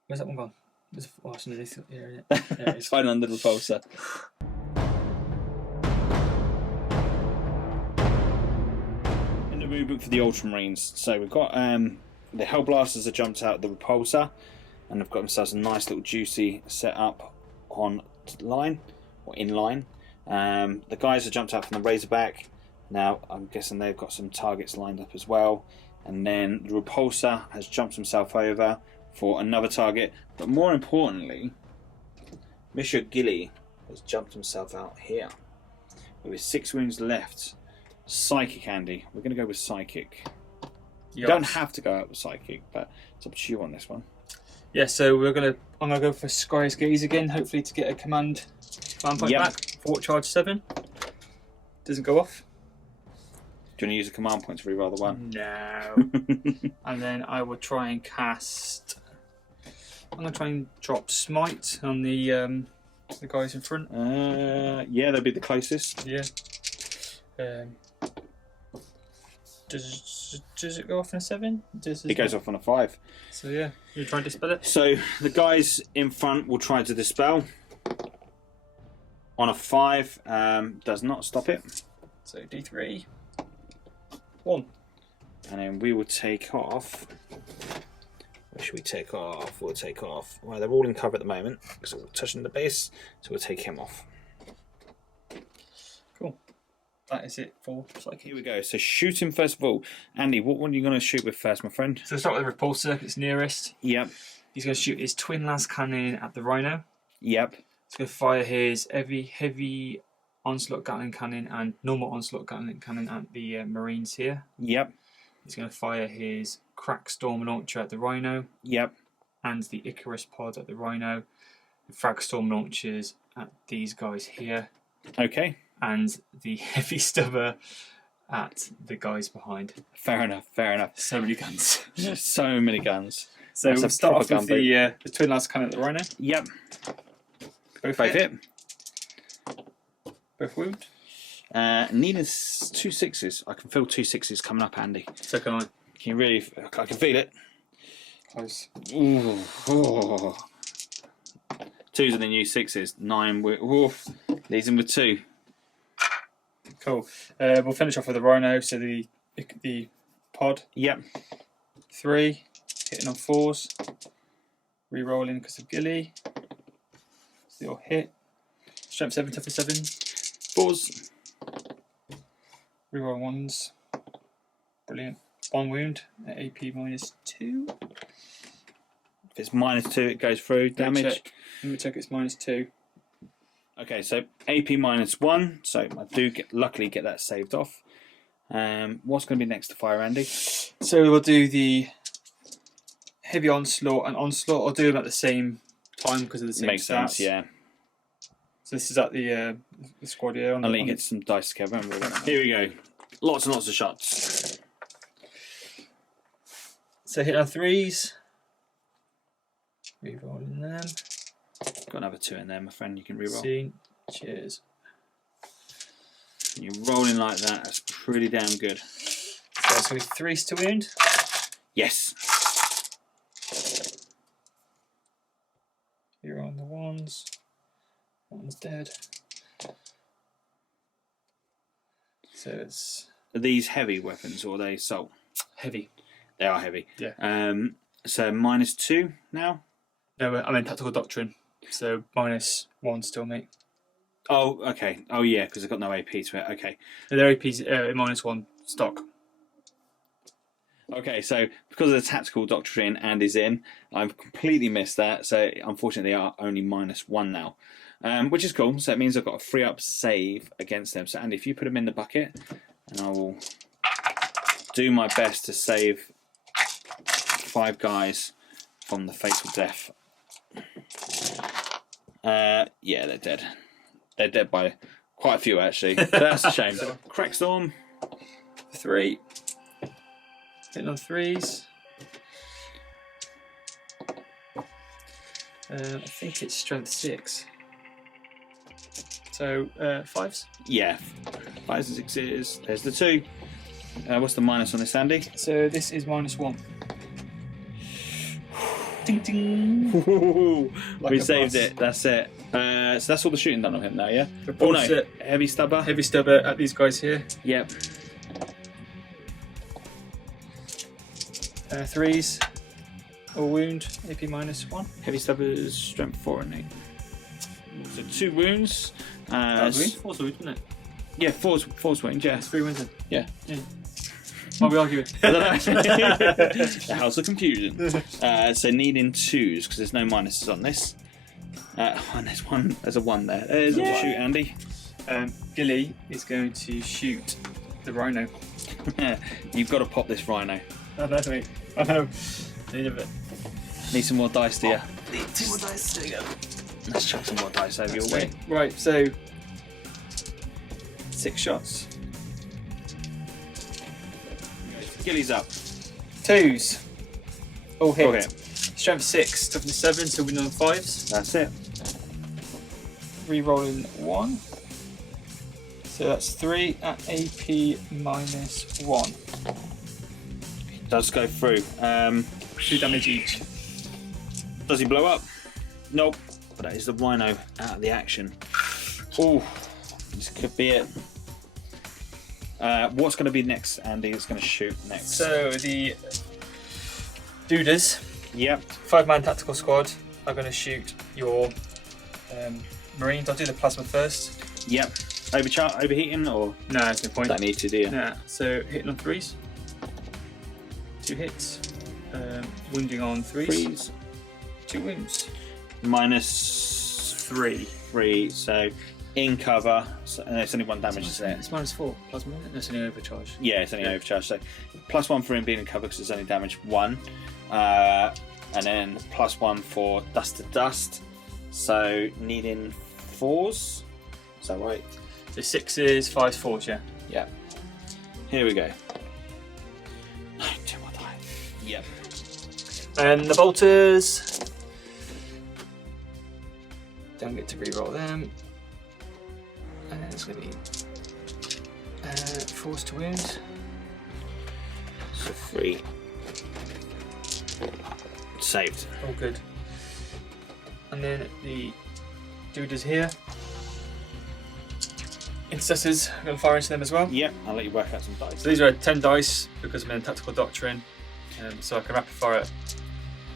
Where's that one gone? It's underneath here, isn't it? There it is. It's fine under the repulsor. In the movement for the Ultramarines, so we've got the Hellblasters have jumped out of the repulsor, and they've got themselves a nice little juicy set up on line or in line. The guys have jumped out from the Razorback. Now I'm guessing they've got some targets lined up as well, and then the repulsor has jumped himself over for another target, but more importantly, Monsieur Gilly has jumped himself out here with his 6 wounds left. Psychic, Andy. We're going to go with Psychic. You don't have to go out with Psychic, but it's up to you on this one. Yeah, so I'm gonna go for Sky's Gaze again, hopefully to get a command point back. Fort Charge 7. Doesn't go off. Do you want to use a command point to reroll the 1? No. And then I will try and cast. I'm gonna try and drop Smite on the guys in front. Yeah, they'll be the closest. Yeah. Does it go off in a 7? It goes off on a 5. So yeah, you try and dispel it. So the guys in front will try to dispel. On a 5, does not stop it. So D3. 1. And then we will take off. Where should we take off? We'll take off. Well, they're all in cover at the moment because we're touching the base, so we'll take him off. Cool. That is it for Psychic. Here we go. So shoot him first of all. Andy, what one are you going to shoot with first, my friend? So start with the Repulsor, it's nearest. Yep. He's going to shoot his twin las cannon at the Rhino. Yep. He's going to fire his heavy onslaught Gatling cannon and normal onslaught Gatling cannon at the Marines here. Yep. He's going to fire his crack storm launcher at the Rhino. Yep. And the Icarus pod at the Rhino. The frag storm launchers at these guys here. Okay. And the heavy stubber at the guys behind. Fair enough. Fair enough. So many guns. So many guns. So we'll start off with the twin las cannon at the Rhino. Yep. Both hit. Both wound. Needing 2 6s. I can feel 2 6s coming up, Andy. So can I. Can you really? I can feel it. Close. Ooh. Oh. 2s are the new 6s. 9. Leaves him with 2. Cool. We'll finish off with the Rhino. So the pod. Yep. 3. Hitting on 4s. Re-rolling because of Gilly. Still hit. Strength 7, toughness 7. 4s. Reroll 1s. Brilliant. 1 wound at AP -2. If it's -2, it goes through. Damage. Let me check it's -2. Okay, so AP -1. So I do luckily get that saved off. What's going to be next to fire, Andy? So we'll do the heavy onslaught and onslaught. I'll do them at the same time because of the same Makes stats. sense, yeah. So this is at the squad here. I'll let you get some dice together. Here we go. Lots and lots of shots. So hit on 3s. Rerolling them. Got another 2 in there, my friend. You can reroll. See. Cheers. You're rolling like that. That's pretty damn good. So it's going to be 3s to wound. Yes. Rerolling the 1s. One's dead. So it's Are these heavy weapons or are they assault? heavy. They are heavy. Yeah. So -2 now. No, I mean tactical doctrine. So -1 still, mate. Oh, okay. Oh, yeah, because I've got no AP to it. Okay. Their AP's -1 stock. Okay, so because of the tactical doctrine and is in, I've completely missed that. So unfortunately, they are only -1 now, which is cool. So it means I've got a free up save against them. So Andy, if you put them in the bucket, and I will do my best to save 5 guys from the fatal death. Yeah, they're dead. They're dead by quite a few actually. That's a shame. Crack Storm. 3. Hitting on 3s. I think it's strength 6. So 5s. Yeah, 5s and 6s. There's the 2. What's the minus on this, Andy? So this is -1. Ding ding. Like We a saved boss. it. That's it. So that's all the shooting done on him now, yeah? Oh Reports no, it. heavy stubber. Heavy stubber at these guys here. Yep. 3s. All wound. AP -1. Heavy stubber's strength 4 and 8. So 2 wounds. That was wound. 4's wound, wasn't it? Yeah, four's wounds, yeah. It's 3 wounds. Yeah. Why are we arguing? I don't know. The house of confusion. So needing 2s because there's no minuses on this. And there's one. There's a 1 there. There's a shoot, Andy. Gilly is going to shoot the Rhino. You've got to pop this Rhino. I know, mate. I know. Need a bit. Need some more dice, do you? Need 2 more dice. There you go. Let's chuck some more dice over your way. Right, so 6 shots. Gilly's up. 2s. All hit. Okay. Strength 6, toughness 7, so we're on 5s. That's it. Rerolling 1. So that's 3 at AP -1. It does go through. 2 damage each. Does he blow up? Nope. But that is the Rhino out of the action. Oh, this could be it. What's going to be next, Andy? It's going to shoot next. So the Dudas, Yep. 5-man tactical squad, are going to shoot your Marines. I'll do the plasma first. Yep. Overheating or No, there's no point. don't need to, do you? Yeah, so hitting on 3s. 2 hits. Wounding on 3s. Freeze. 2 wounds. -3. 3. So in cover. So, and there's only 1 damage, isn't it? It's -4 plasma, isn't it? That's only overcharge. Yeah, it's only overcharge. So +1 for him being in cover because there's only damage 1. And then +1 for dust to dust. So needing 4s. Is that right? So 6s, 5s, 4s, yeah. Yeah. Here we go. 2 more die. Yep. And the bolters. Don't get to reroll them. And then it's going to be 4s to wound. So 3. Saved. All good. And then the Dudas here. Intercessors, I'm going to fire into them as well. Yep, I'll let you work out some dice. So these are 10 dice because I'm in tactical doctrine. So I can rapid fire it.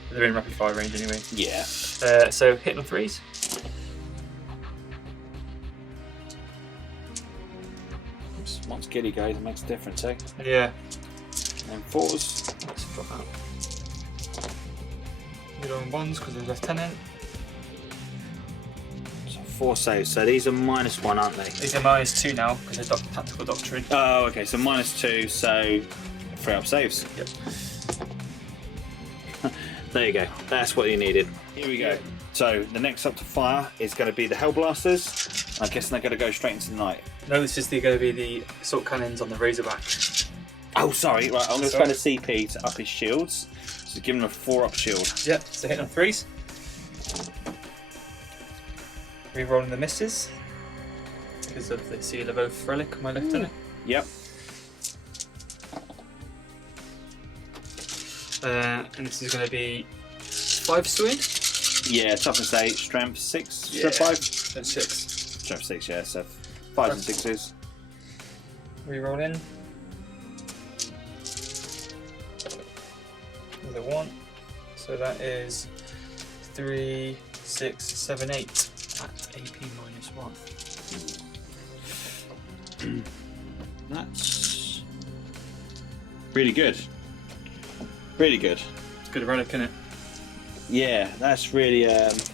They're in rapid fire range anyway. Yeah. So hitting on 3s. Once Giddy goes, it makes a difference, eh? Yeah. And 4s. Let's drop out. Middle on 1s because there's lieutenant. So 4 saves. So these are -1, aren't they? These are -2 now because they're tactical doctrine. Oh, okay. So -2. So 3 up saves. Yep. There you go. That's what you needed. Here we go. So the next up to fire is going to be the Hellblasters. I'm guessing they're going to go straight into the night. No, this is going to be the assault cannons on the Razorback. Oh, sorry. Right, I'm going to spend a CP to up his shields. So give him a 4-up shield. Yep, so hit on 3s. Rerolling the misses because of the Seal of Oath relic on my lieutenant. Yep. And this is going to be 5 swing. Yeah, toughness 8, strength 6, Yeah. so 5? And 6. Strength 6, yeah, so 5s and 6s. Reroll in. Another 1. So that is 3, 6, 7, 8 at AP -1. That's really good. Really good. It's good relic, isn't it? Yeah, that's really it's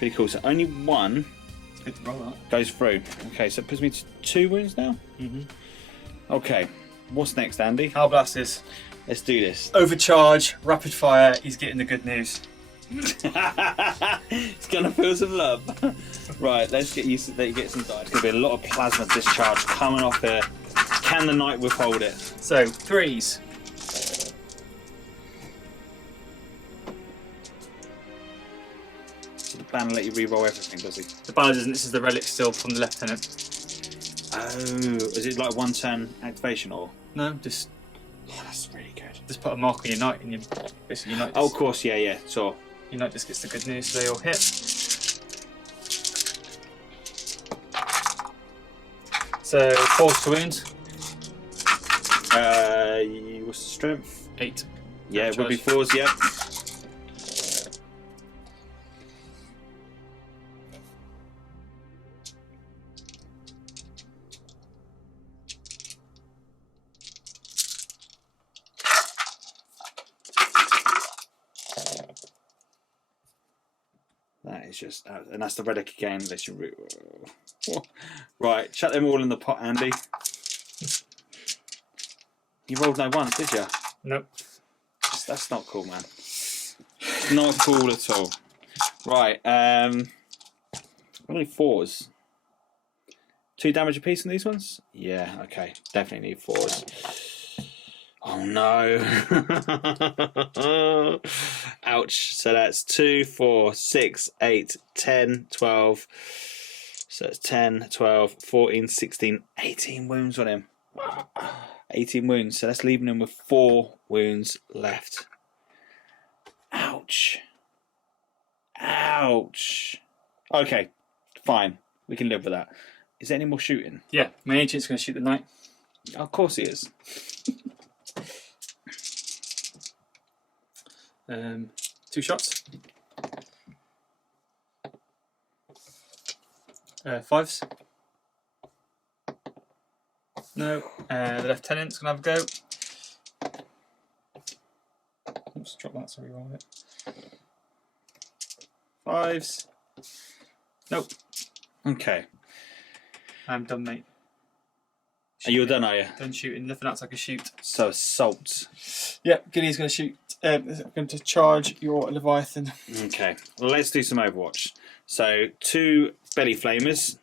really cool. So only one It's good to roll that. goes through. Okay, so it puts me to 2 wounds now. Okay, what's next, Andy? Our blasters. Let's do this. Overcharge, rapid fire. He's getting the good news. It's gonna feel some love. Right, let's get used to that. You get some dice. There's gonna be a lot of plasma discharge coming off here. Can the knight withhold it? So 3s. So the banner let you re-roll everything, does he? The banner doesn't. This is the relic still from the lieutenant. Oh, is it like 1 turn activation or? No, just Oh, that's really good. just put a mark on your knight, and you basically your knight. Oh, Just, of course, yeah. So your knight just gets the good news. So they all hit. So 4 to wound. what's the strength? 8. Yeah, it would be Charge. 4s. Yep. That is just, and that's the relic again. Let's right, chuck them all in the pot, Andy. You rolled no ones, did you? Nope. That's not cool, man. Not cool at all. Right, only 4s. 2 damage apiece on these ones? Yeah, okay. Definitely need 4s. Oh no. Ouch. So that's 2, 4, 6, 8, 10, 12. So it's 10, 12, 14, 16, 18 wounds on him. 18 wounds. So that's leaving him with 4 wounds left. Ouch. Ouch. Okay, fine. We can live with that. Is there any more shooting? Yeah, my agent's going to shoot the knight. Of course he is. 2 shots. 5s. No. The lieutenant's going to have a go. Oops, drop that, so reroll it. 5s. Nope. Okay. I'm done, mate. Are you done, are you? Done shooting. Nothing else I can shoot. So assault. Yep, Gilly's going to shoot. Going to charge your Leviathan. Okay. Let's do some Overwatch. So 2 belly flamers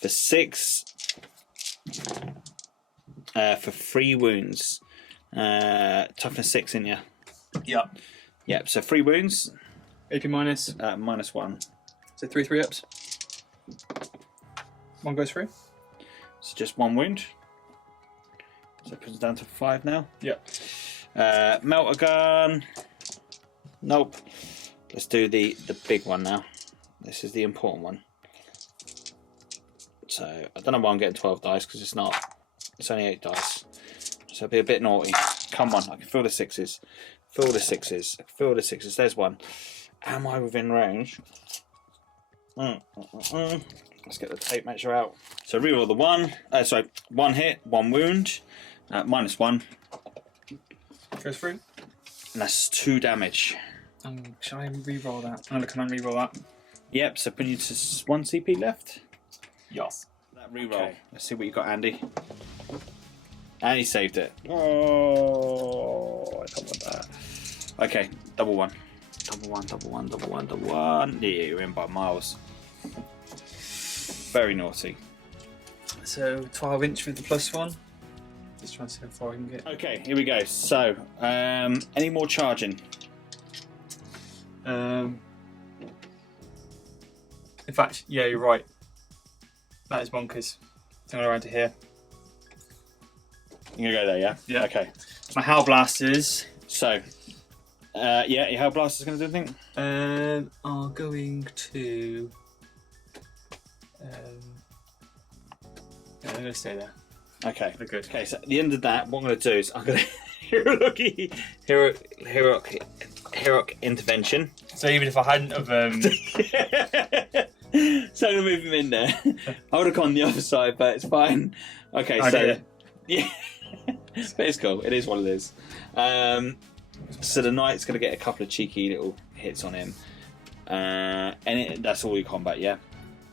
for 6 for 3 wounds. Toughness 6 in you. Yep. Yep. So 3 wounds. AP minus. -1. So 3 ups. 1 goes through. So just 1 wound. So it puts it down to 5 now. Yep. Melter gun. Nope. Let's do the big one now. This is the important one. So I don't know why I'm getting 12 dice because it's not. It's only 8 dice. So it'll be a bit naughty. Come on, I can feel the 6s. Feel the 6s. Feel the 6s. There's 1. Am I within range? Let's get the tape measure out. So reroll the 1. Sorry, 1 hit, 1 wound. -1. Goes through. And that's 2 damage. Shall I re-roll that? Oh, can I re-roll that? Yep, so put you to 1 CP left. Yes. That reroll. Okay. Let's see what you got, Andy. And he saved it. Oh, I don't want that. Okay, double 1. Double 1, double 1, double 1, double 1. Yeah, you're in by miles. Very naughty. So 12-inch with the +1. Just trying to see how far I can get. Okay, here we go. So, any more charging? In fact, yeah, you're right. That is bonkers. So I'm going around to here. You're gonna go there, yeah? Yeah. Okay. My Howl Blasters So, yeah, your Hell Blaster's gonna do anything? are going to. Yeah, I'm going to stay there. Okay. They're good. Okay, so at the end of that, what I'm gonna do is I'm gonna heroic intervention. So even if I hadn't have. So I'm gonna move him in there. I would have gone the other side, but it's fine. Okay, I so did. yeah, but it's cool. It is what it is. So the knight's gonna get a couple of cheeky little hits on him, and that's all your combat, yeah.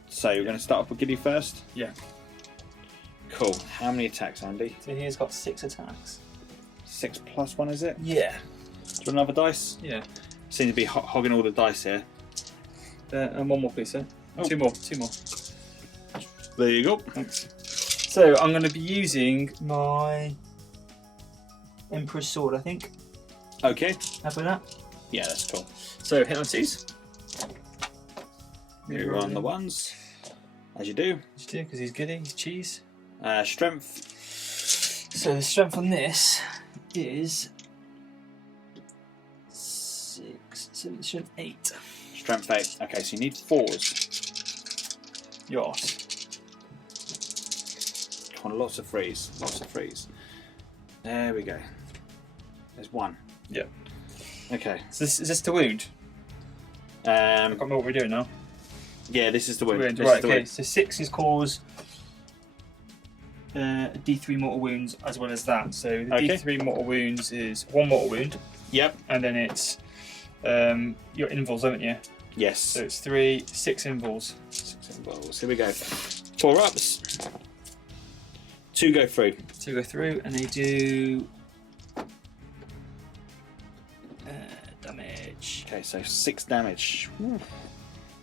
So you're gonna start off with Giddy first. Yeah. Cool. How many attacks, Andy? So he's got 6 attacks. 6 plus 1, is it? Yeah. Do you want another dice? Yeah. Seem to be hogging all the dice here. And one more, please, sir. Oh. Two more. There you go. Thanks. So I'm going to be using my Emperor's Sword, I think. Okay. Happy with that? Yeah, that's cool. So hit on 2s. You're on the ones, as you do. As you do, because he's giddy, he's cheese. Strength. So the strength on this is 6, 7, 8. Strength 8. Okay, so you need 4s. Yours. Come on, lots of 3s. Lots of 3s. There we go. There's 1. Yeah. Okay. So is this to wound? I can't remember what we're doing now. Yeah, this is the wound. Wound. This Right, is the okay. wound. So 6 is cause D3 mortal wounds as well as that. So the Okay. D3 mortal wounds is 1 mortal wound, Yep. and then it's your invuls, haven't you? Yes. So it's 3, 6 invuls. 6 involves. Here we go. 4 ups. 2 go through. 2 go through, and they do damage. Okay, so 6 damage. Whew.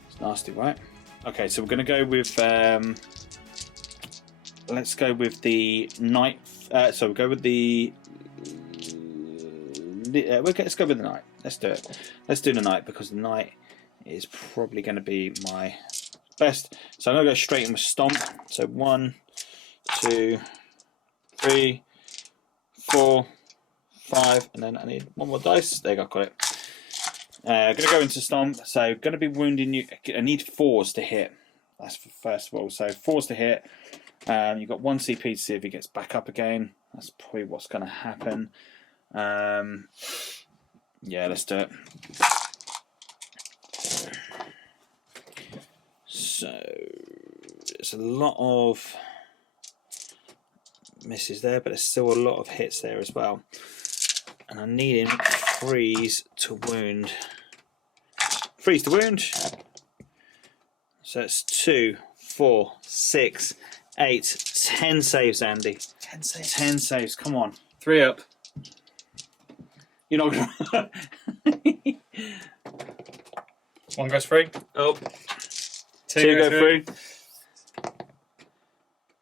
It's nasty, right? Okay, so we're going to go with. Let's go with the knight. So we'll go with the. Let's go with the knight. Let's do it. Let's do the knight because the knight is probably going to be my best. So I'm going to go straight in with stomp. So 1, 2, 3, 4, 5, and then I need 1 more dice. There you go, got it. Going to go into stomp. So going to be wounding you. I need 4s to hit. That's for first of all. So 4s to hit. You've got 1 CP to see if he gets back up again. That's probably what's going to happen. Yeah, let's do it. So there's a lot of misses there, but there's still a lot of hits there as well. And I'm needing 3s to wound. 3s to wound. So it's 2, 4, 6, 8, 10 saves, Andy. 10 saves. 10 saves, come on. 3 up. You're not gonna. 1 goes through. Oh. 2 go through.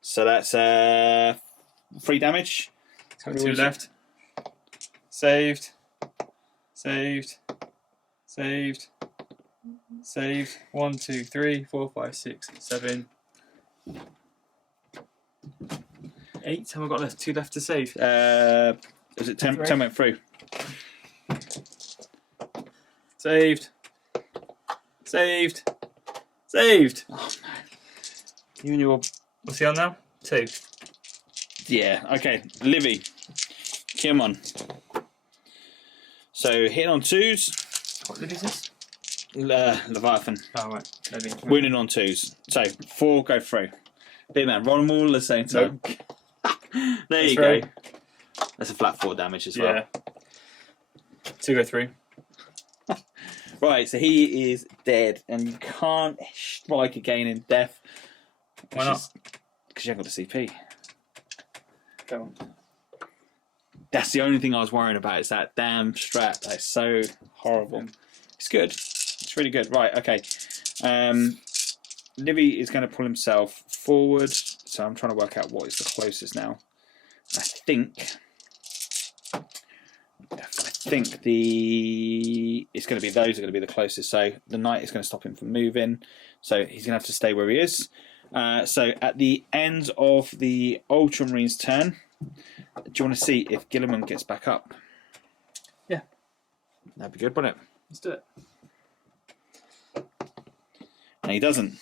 So that's 3 damage. 2 left. Saved. Saved. 1, 2, 3, 4, 5, 6, 7, 8. Have I got left? 2 left to save. Is it 10? 10 went through. Saved. Oh no. You and your. What's he on now? 2. Yeah, okay. Livy. Come on. So hitting on 2s. What is this? Leviathan. Oh, right. Maybe. Wounding on 2s. So 4 go through. Big man, roll them all at the same time. There That's you right. go. That's a flat 4 damage as well. Yeah. 2 go through. Right, so he is dead, and you can't strike again in death. Why not? Because you haven't got the CP. Go on. That's the only thing I was worrying about, is that damn strat. That's so horrible. It's good. It's really good. Right, okay. Livy is going to pull himself forward. So I'm trying to work out what is the closest now. I think it's going to be those are going to be the closest. So the knight is going to stop him from moving. So he's going to have to stay where he is. So at the end of the Ultramarines' turn, do you want to see if Gilliman gets back up? Yeah. That'd be good, wouldn't it? Let's do it. No, he doesn't.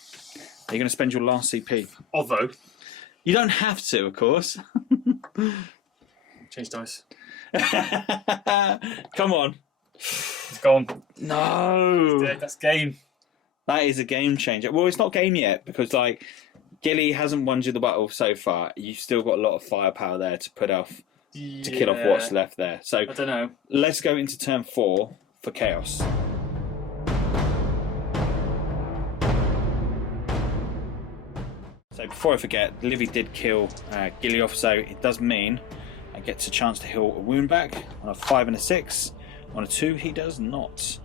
You're going to spend your last CP. Although, you don't have to, of course. Change dice. Come on. It's gone. No. It's dead. That's game. That is a game changer. Well, it's not game yet because, like, Gilly hasn't won you the battle so far. You've still got a lot of firepower there to put off, to kill off what's left there. So I don't know. Let's go into turn 4 for chaos. So before I forget, Livy did kill Gilly off, so it does mean I get a chance to heal a wound back on a 5 and a 6. On a 2, he does not.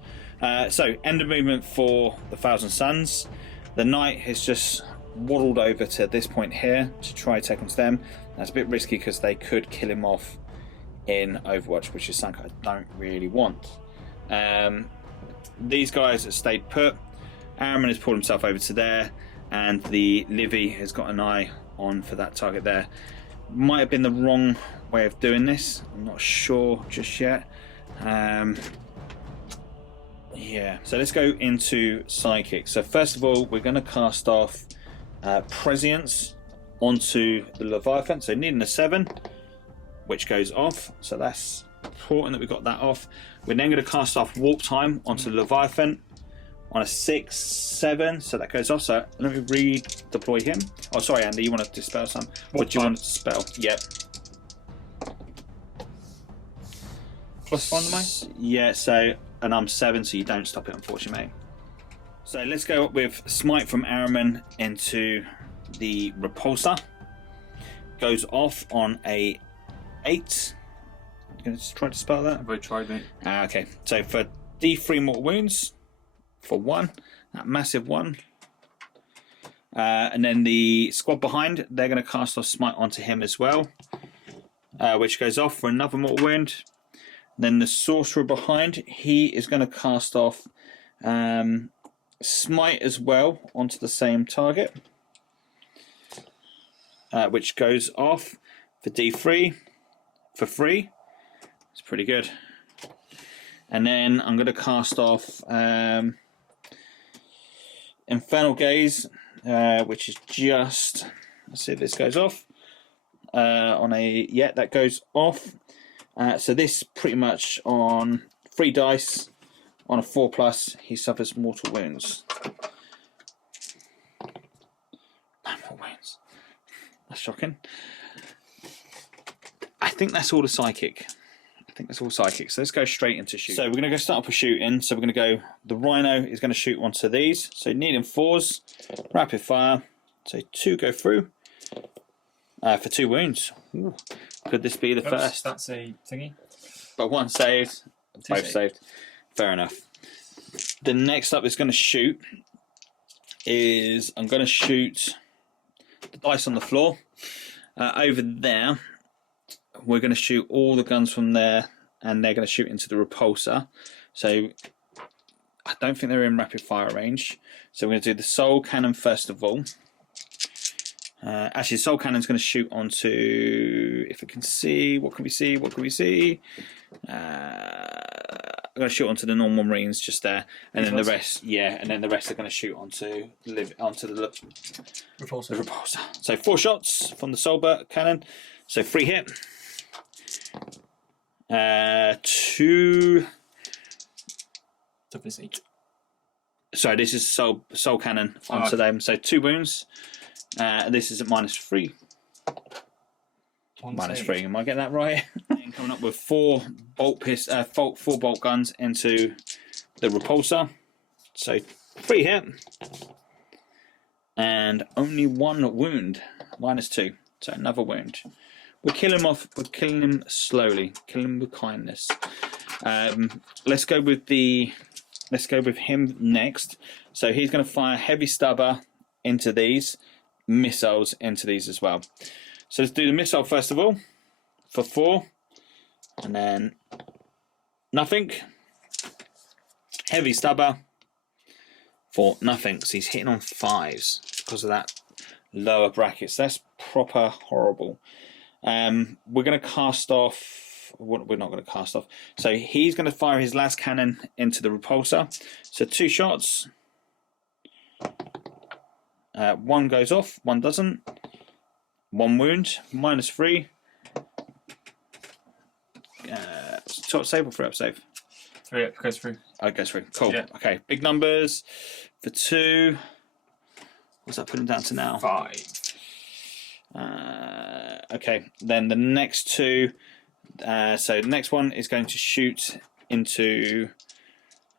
So end of movement for the Thousand Suns. The knight has just waddled over to this point here to try to take on them. That's a bit risky because they could kill him off in Overwatch, which is something I don't really want. These guys have stayed put. Araman has pulled himself over to there, and the Livy has got an eye on for that target there. Might have been the wrong way of doing this. I'm not sure just yet. Yeah, so let's go into Psychic. So first of all, we're going to cast off Prescience onto the Leviathan. So needing a 7, which goes off. So that's important that we got that off. We're then going to cast off Warp Time onto the Leviathan on a 6, 7. So that goes off. So let me redeploy him. Oh, sorry, Andy, you want to dispel some? What do you want to dispel? Yep. +1 to mine? Yeah, so, and I'm 7, so you don't stop it, unfortunately, mate. So let's go up with Smite from Araman into the Repulsor. Goes off on a 8. You going to try to spell that? I've already tried, mate. Okay, so for D3 mortal wounds, for 1, that massive 1. And then the squad behind, they're going to cast off Smite onto him as well, which goes off for another mortal wound. Then the sorcerer behind, he is going to cast off Smite as well onto the same target, which goes off for D3 for free. It's pretty good. And then I'm going to cast off Infernal Gaze, which is just, let's see if this goes off. On a, yeah, that goes off. So this pretty much on 3 dice, on a 4+, he suffers mortal wounds. Mortal wounds. That's shocking. I think that's all the Psychic. So let's go straight into shoot. So we're going to go start off with shooting. So we're going to go, the Rhino is going to shoot onto these. So needing 4s, rapid fire. So 2 go through for 2 wounds. Ooh. Could this be the first? That's a thingy. But 1 saved, both saved. Fair enough. The next up is going to shoot is I'm going to shoot the dice on the floor. Over there, we're going to shoot all the guns from there, and they're going to shoot into the Repulsor. So I don't think they're in rapid fire range. So we're going to do the Soul Cannon first of all. Actually, the Soul Cannon's going to shoot onto, if we can see, what can we see? I'm going to shoot onto the normal Marines just there, and then the rest, and then the rest are going to shoot onto the Repulsor. So 4 shots from the Soul Cannon. So 3 hit. 2. Toughness 8. Sorry, this is Soul Cannon onto them. So 2 wounds. This is at -3. -3. Am I getting that right? And coming up with 4 bolt guns into the Repulsor. So 3 hit. And only 1 wound. -2. So another wound. We'll kill him off. We're killing him slowly. Kill him with kindness. Let's go with him next. So he's going to fire heavy stubber into these, missiles into these as well. So let's do the missile first of all for 4, and then nothing. Heavy stubber for nothing. So he's hitting on 5s because of that lower brackets. That's proper horrible. We're going to cast off. We're not going to cast off. So he's going to fire his last cannon into the repulsor. So 2 shots. 1 goes off, 1 doesn't. 1 wound, -3. Top save or 3 up save? 3 up goes through. Oh, it goes through. Cool. Yeah. Okay, big numbers for 2. What's that putting down to now? 5. Okay, then the next 2. So the next one is going to shoot into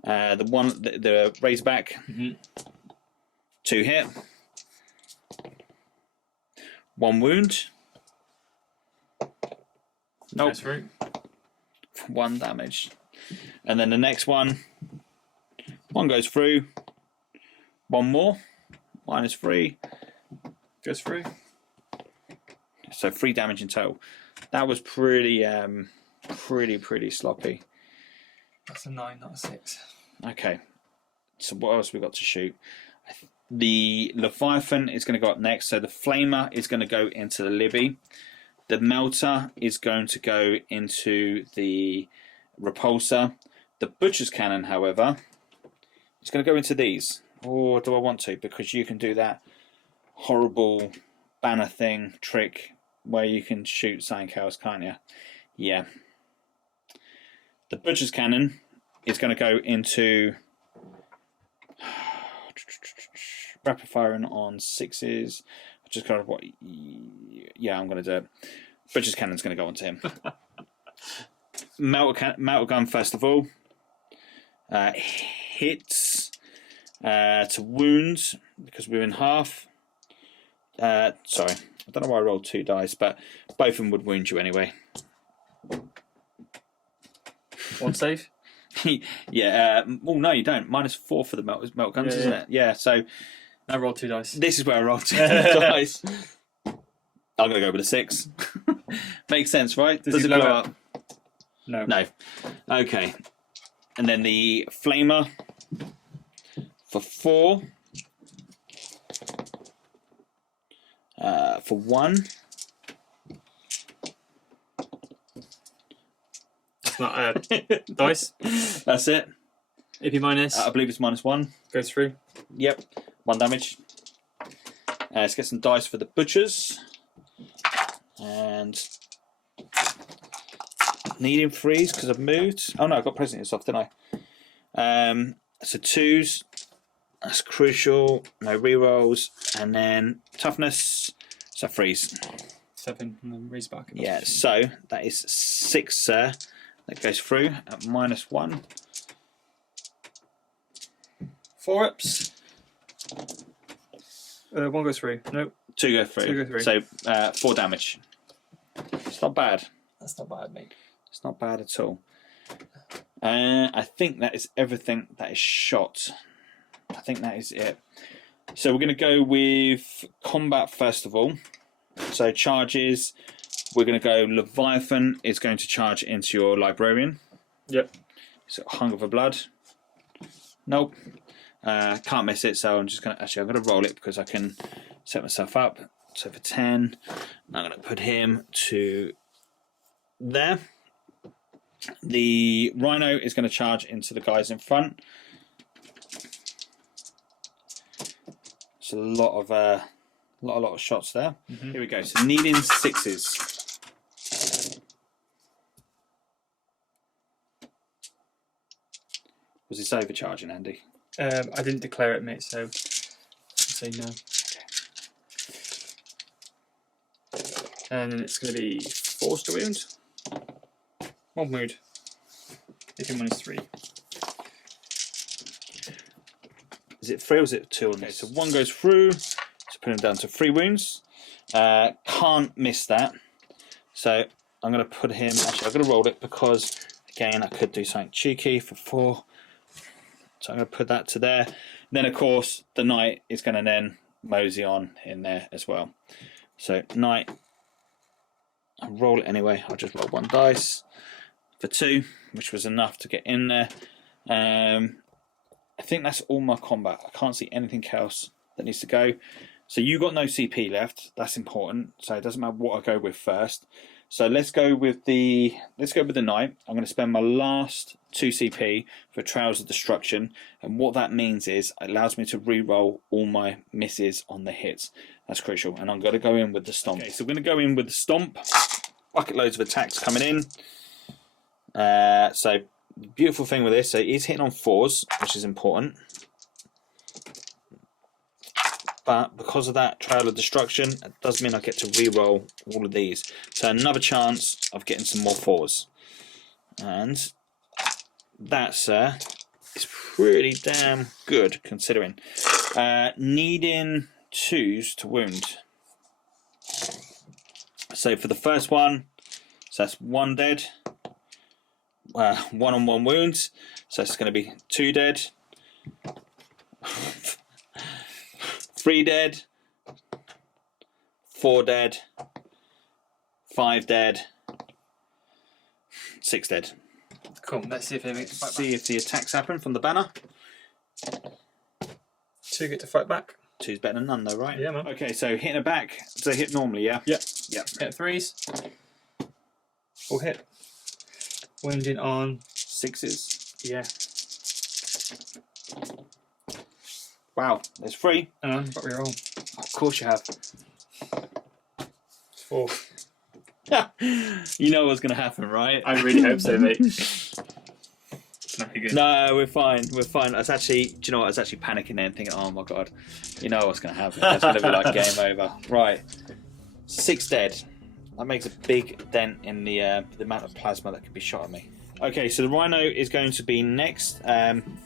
the Razorback. 2 hit. 1 wound. Nope. Goes through. 1 damage. And then the next one. 1 goes through. 1 more. -3. Goes through. So 3 damage in total. That was pretty sloppy. That's a 9, not a 6. Okay. So what else have we got to shoot? The Leviathan is going to go up next. So the Flamer is going to go into the Libby. The Melter is going to go into the Repulsor. The Butcher's Cannon, however, is going to go into these. Or do I want to? Because you can do that horrible banner thing, trick, where you can shoot something else, can't you? Yeah. The Butcher's Cannon is going to go into rapid firing on 6s. Just kind of what? Yeah, I'm going to do it. Butcher's Cannon's going to go onto him. Melter Gun first of all. Hits to wounds because we're in half. Sorry, I don't know why I rolled 2 dice, but both of them would wound you anyway. 1 save? Yeah. Oh no, you don't. -4 for the melt guns, isn't it? Yeah. So I rolled 2 dice. this is where I rolled 2 dice. I'm gonna go with a 6. Makes sense, right? Does it blow up? No. No. Okay. And then the Flamer for 4. For 1. That's not dice. That's it. AP minus. I believe it's -1. Goes through. Yep. 1 damage. Let's get some dice for the Butchers. And needing 3s because I've moved. Oh no, I got President's off, didn't I? So 2s. That's crucial. No rerolls. And then toughness. So 3s. 7 and then raise back. Yeah, so that is 6, sir. That goes through at -1. 4 ups. 1 goes through. Nope. 2 go through. 2 go through. So 4 damage. It's not bad. That's not bad, mate. It's not bad at all. I think that is everything that is shot. I think that is it. So we're going to go with combat first of all. So charges, we're going to go Leviathan is going to charge into your Librarian. Yep. So Hunger for Blood. Nope. Can't miss it, so I'm just going to... Actually, I'm going to roll it because I can set myself up. So for 10, I'm going to put him to there. The Rhino is going to charge into the guys in front. It's a lot of shots there. Mm-hmm. Here we go. So needing 6s. Was this overcharging, Andy? I didn't declare it, mate, so I'd say no. And then it's going to be force to wound. 1 wound. If one is 3. Is it 3 or is it 2 on this? So 1 goes through. So put him down to 3 wounds. Can't miss that. So I'm going to put him... Actually, I'm going to roll it because, again, I could do something cheeky for 4. So I'm going to put that to there. Then, of course, the Knight is going to then mosey on in there as well. So knight, I'll roll it anyway. I'll just roll 1 dice for 2, which was enough to get in there. I think that's all my combat. I can't see anything else that needs to go. So you got no CP left. That's important. So it doesn't matter what I go with first. So let's go with the knight. I'm going to spend my last 2 CP for Trails of Destruction, and what that means is it allows me to re-roll all my misses on the hits. That's crucial, and I'm going to go in with the stomp. Okay, so we're going to go in with the stomp. Bucket loads of attacks coming in. So the beautiful thing with this, so he's hitting on 4s, which is important. But because of that Trail of Destruction, it does mean I get to re-roll all of these. So another chance of getting some more 4s. And that, sir, is pretty damn good considering. Needing 2s to wound. So for the first one, so that's 1 dead. 1-on-1 wounds. So it's going to be 2 dead. 3 dead, 4 dead, 5 dead, 6 dead. Cool. Let's see if they get to fight back. See if the attacks happen from the banner. 2 get to fight back. 2's better than none, though, right? Yeah, man. Okay, so hitting a back. So hit normally, yeah. Yep. Yep. Hit 3s. All hit. Wounding on 6s. Yeah. Wow, there's 3. But we roll. Of course you have. It's 4. You know what's going to happen, right? I really hope so, mate. It's not good. No, we're fine. We're fine. I was actually, do you know what? I was actually panicking there and thinking, oh my god, you know what's going to happen. It's going to be like game over. Right. 6 dead. That makes a big dent in the amount of plasma that can be shot at me. Okay, so the Rhino is going to be next.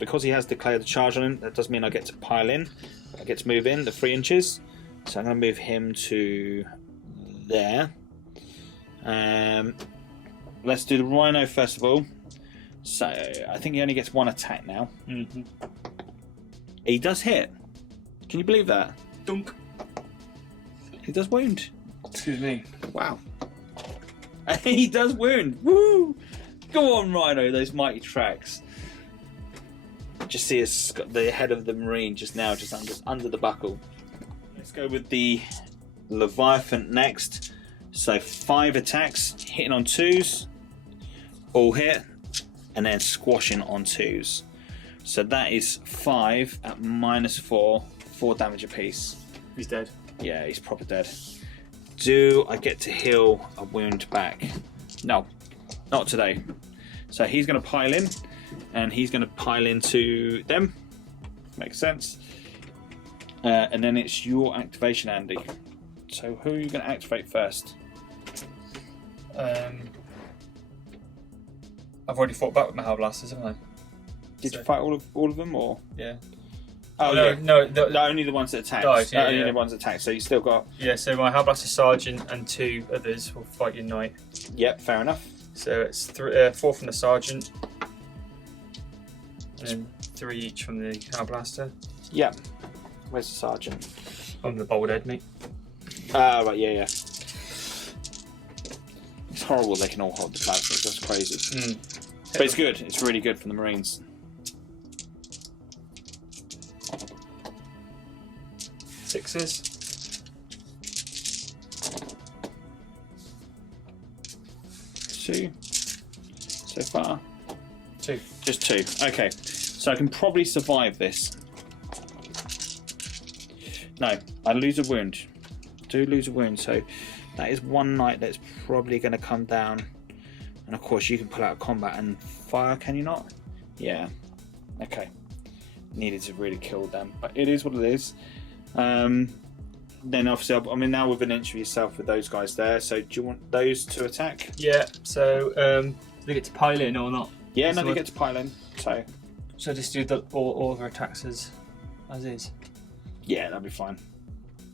Because he has declared the charge on him, that does mean I get to pile in. I get to move in the 3 inches. So I'm going to move him to there. Let's do the Rhino first of all. So I think he only gets 1 attack now. Mm-hmm. He does hit. Can you believe that? Dunk. He does wound. Excuse me. Wow. He does wound. Woo! Go on, Rhino, those mighty tracks. Just see the head of the Marine just now, just under the buckle. Let's go with the Leviathan next. So 5 attacks, hitting on 2s, all hit, and then squashing on 2s. So that is 5 at -4, 4 damage apiece. He's dead. Yeah, he's proper dead. Do I get to heal a wound back? No, not today. So he's going to pile in, and he's going to pile into them. Makes sense. And then it's your activation, Andy. So who are you going to activate first? I've already fought back with my Hell Blasters, haven't I? Did you fight all of them, or? Yeah. Oh no, yeah. no, only the ones that attacked. Died, yeah, only yeah. the ones that attacked. So you still got. Yeah, so my Hell Blaster Sergeant and 2 others will fight your Knight. Yep, fair enough. So it's 4 from the Sergeant, and then 3 each from the Hell Blaster. Yep. Where's the sergeant? On the Bold Head, mate. Ah, right, yeah. It's horrible they can all hold the plasma. That's crazy. But it's good. It's really good for the Marines. Sixes. Two so far. 2. Just 2. Okay, so I can probably survive this. No, I lose a wound. Do lose a wound, so that is 1 knight that's probably going to come down. And of course, you can pull out of combat and fire. Can you not? Yeah. Okay. Needed to really kill them, but it is what it is. Then obviously, I mean, now within an inch of yourself with those guys there. So do you want those to attack? Yeah. So do they get to pile in or not? Yeah, no, So they get to pile in. So just do all of their attacks as is. yeah, that'd be fine.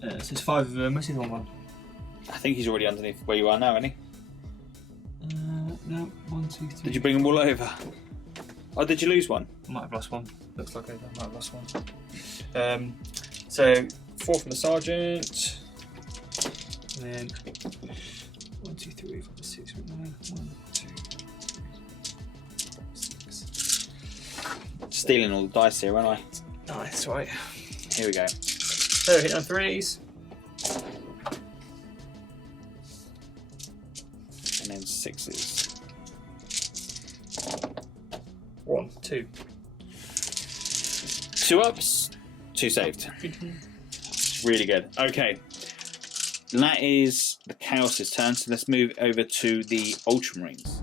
So it's 5 of them. What's the other one? I think he's already underneath where you are now, isn't he? No, 1, 2, 3. Did you bring them all over? Oh, did you lose one? I might have lost one. Looks like I might have lost one. So 4 4 from the sergeant. And then 1, 2, 3, 4, 6, 9, 1, 2, 3, 6. Stealing all the dice here, aren't I? Oh, that's right. Here we go. So hit on 3s. And then 6s. 1, 2. 2 ups, 2 saved. Really good. Okay. And that is the Chaos's turn, so let's move over to the Ultramarines.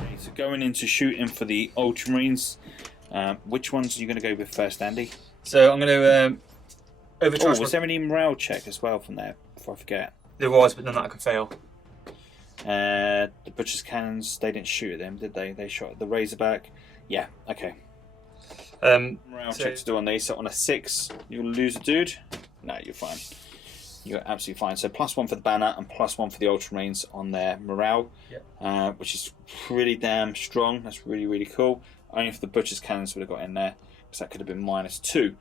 Okay, so going into shooting for the Ultramarines, which ones are you going to go with first, Andy? So I'm going to overcharge. Was there any morale check as well from there, before I forget? There was, but none that I could fail. The Butcher's Cannons, they didn't shoot at them, did they? They shot at the Razorback. Yeah, okay. Morale check to do on these. So on a 6, you'll lose a dude. No, you're fine. You're absolutely fine. So +1 for the banner and +1 for the Ultramarines on their morale, which is pretty damn strong. That's really, really cool. Only for the Butcher's Cannons would have got in there, because that could have been -2.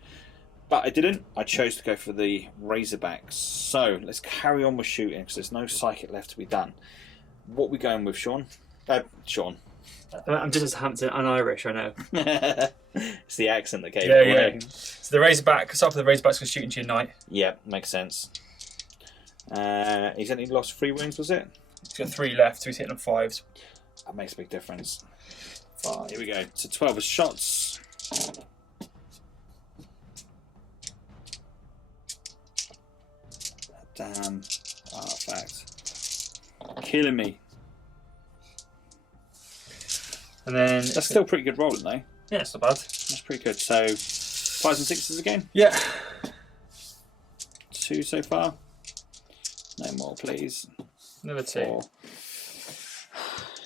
But I didn't. I chose to go for the Razorbacks. So let's carry on with shooting, because there's no psychic left to be done. What are we going with, Sean? Sean. I'm just as Hampton and Irish, I know. It's the accent that gave it it away. Yeah. So the Razorback, start with the Razorbacks going to shoot into your knight. Yeah, makes sense. He's only lost 3 wounds, was it? He's got 3 left, so he's hitting on 5s. That makes a big difference. 5. Here we go. So 12 of shots. Damn artifact. Killing me. And then That's still pretty good rolling though. Yeah, it's not bad. That's pretty good. So 5s and 6s again? Yeah. 2 so far. No more, please. Another 2. 4.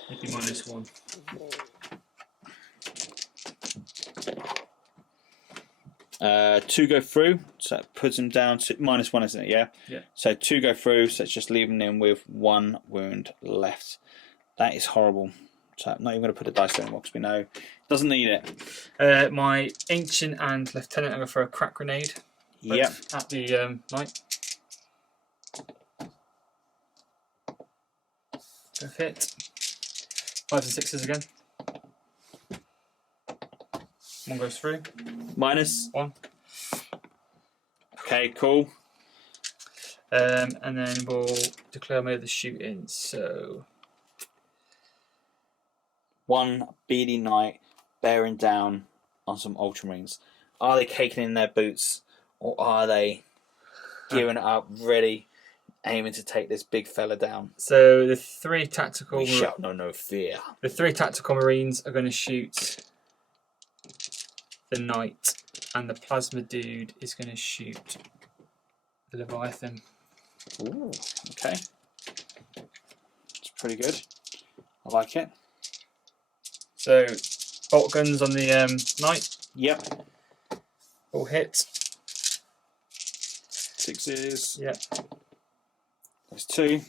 Maybe -1. 2 go through, so that puts him down to -1, isn't it? Yeah. Yeah. So 2 go through, so it's just leaving him with 1 wound left. That is horrible. So I'm not even going to put a dice down because we know doesn't need it. My Ancient and Lieutenant, I'm going to throw a crack grenade. Yep. At the knight. Go hit. 5s and 6s again. 1 goes through. -1. Okay, cool. And then we'll declare mode of the shooting. So 1 beady knight bearing down on some Ultramarines. Are they caking in their boots, or are they gearing it up, ready, aiming to take this big fella down? So the 3 tactical. We shall know no fear. The 3 tactical Marines are going to shoot the knight, and the plasma dude is going to shoot the Leviathan. Ooh, okay. It's pretty good. I like it. So bolt guns on the knight. Yep. All hit. 6s. Yep. There's 2.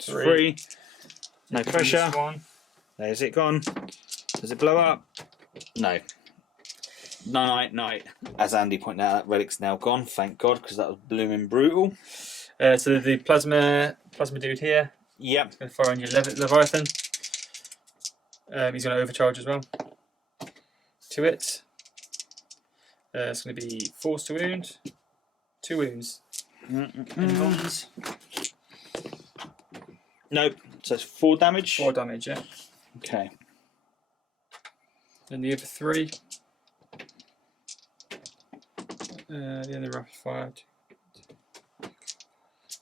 3. 3. No pressure. 1. There's it gone. Does it blow up? No. Night. As Andy pointed out, that relic's now gone. Thank God, because that was blooming brutal. So the plasma dude here. Yep. Going to fire on your Leviathan. He's going to overcharge as well. To it. It's going to be force to wound. 2 wounds. Any bombs? Nope. So it's 4 damage. 4 damage, yeah. Okay. And the other 3. The other rapid fire.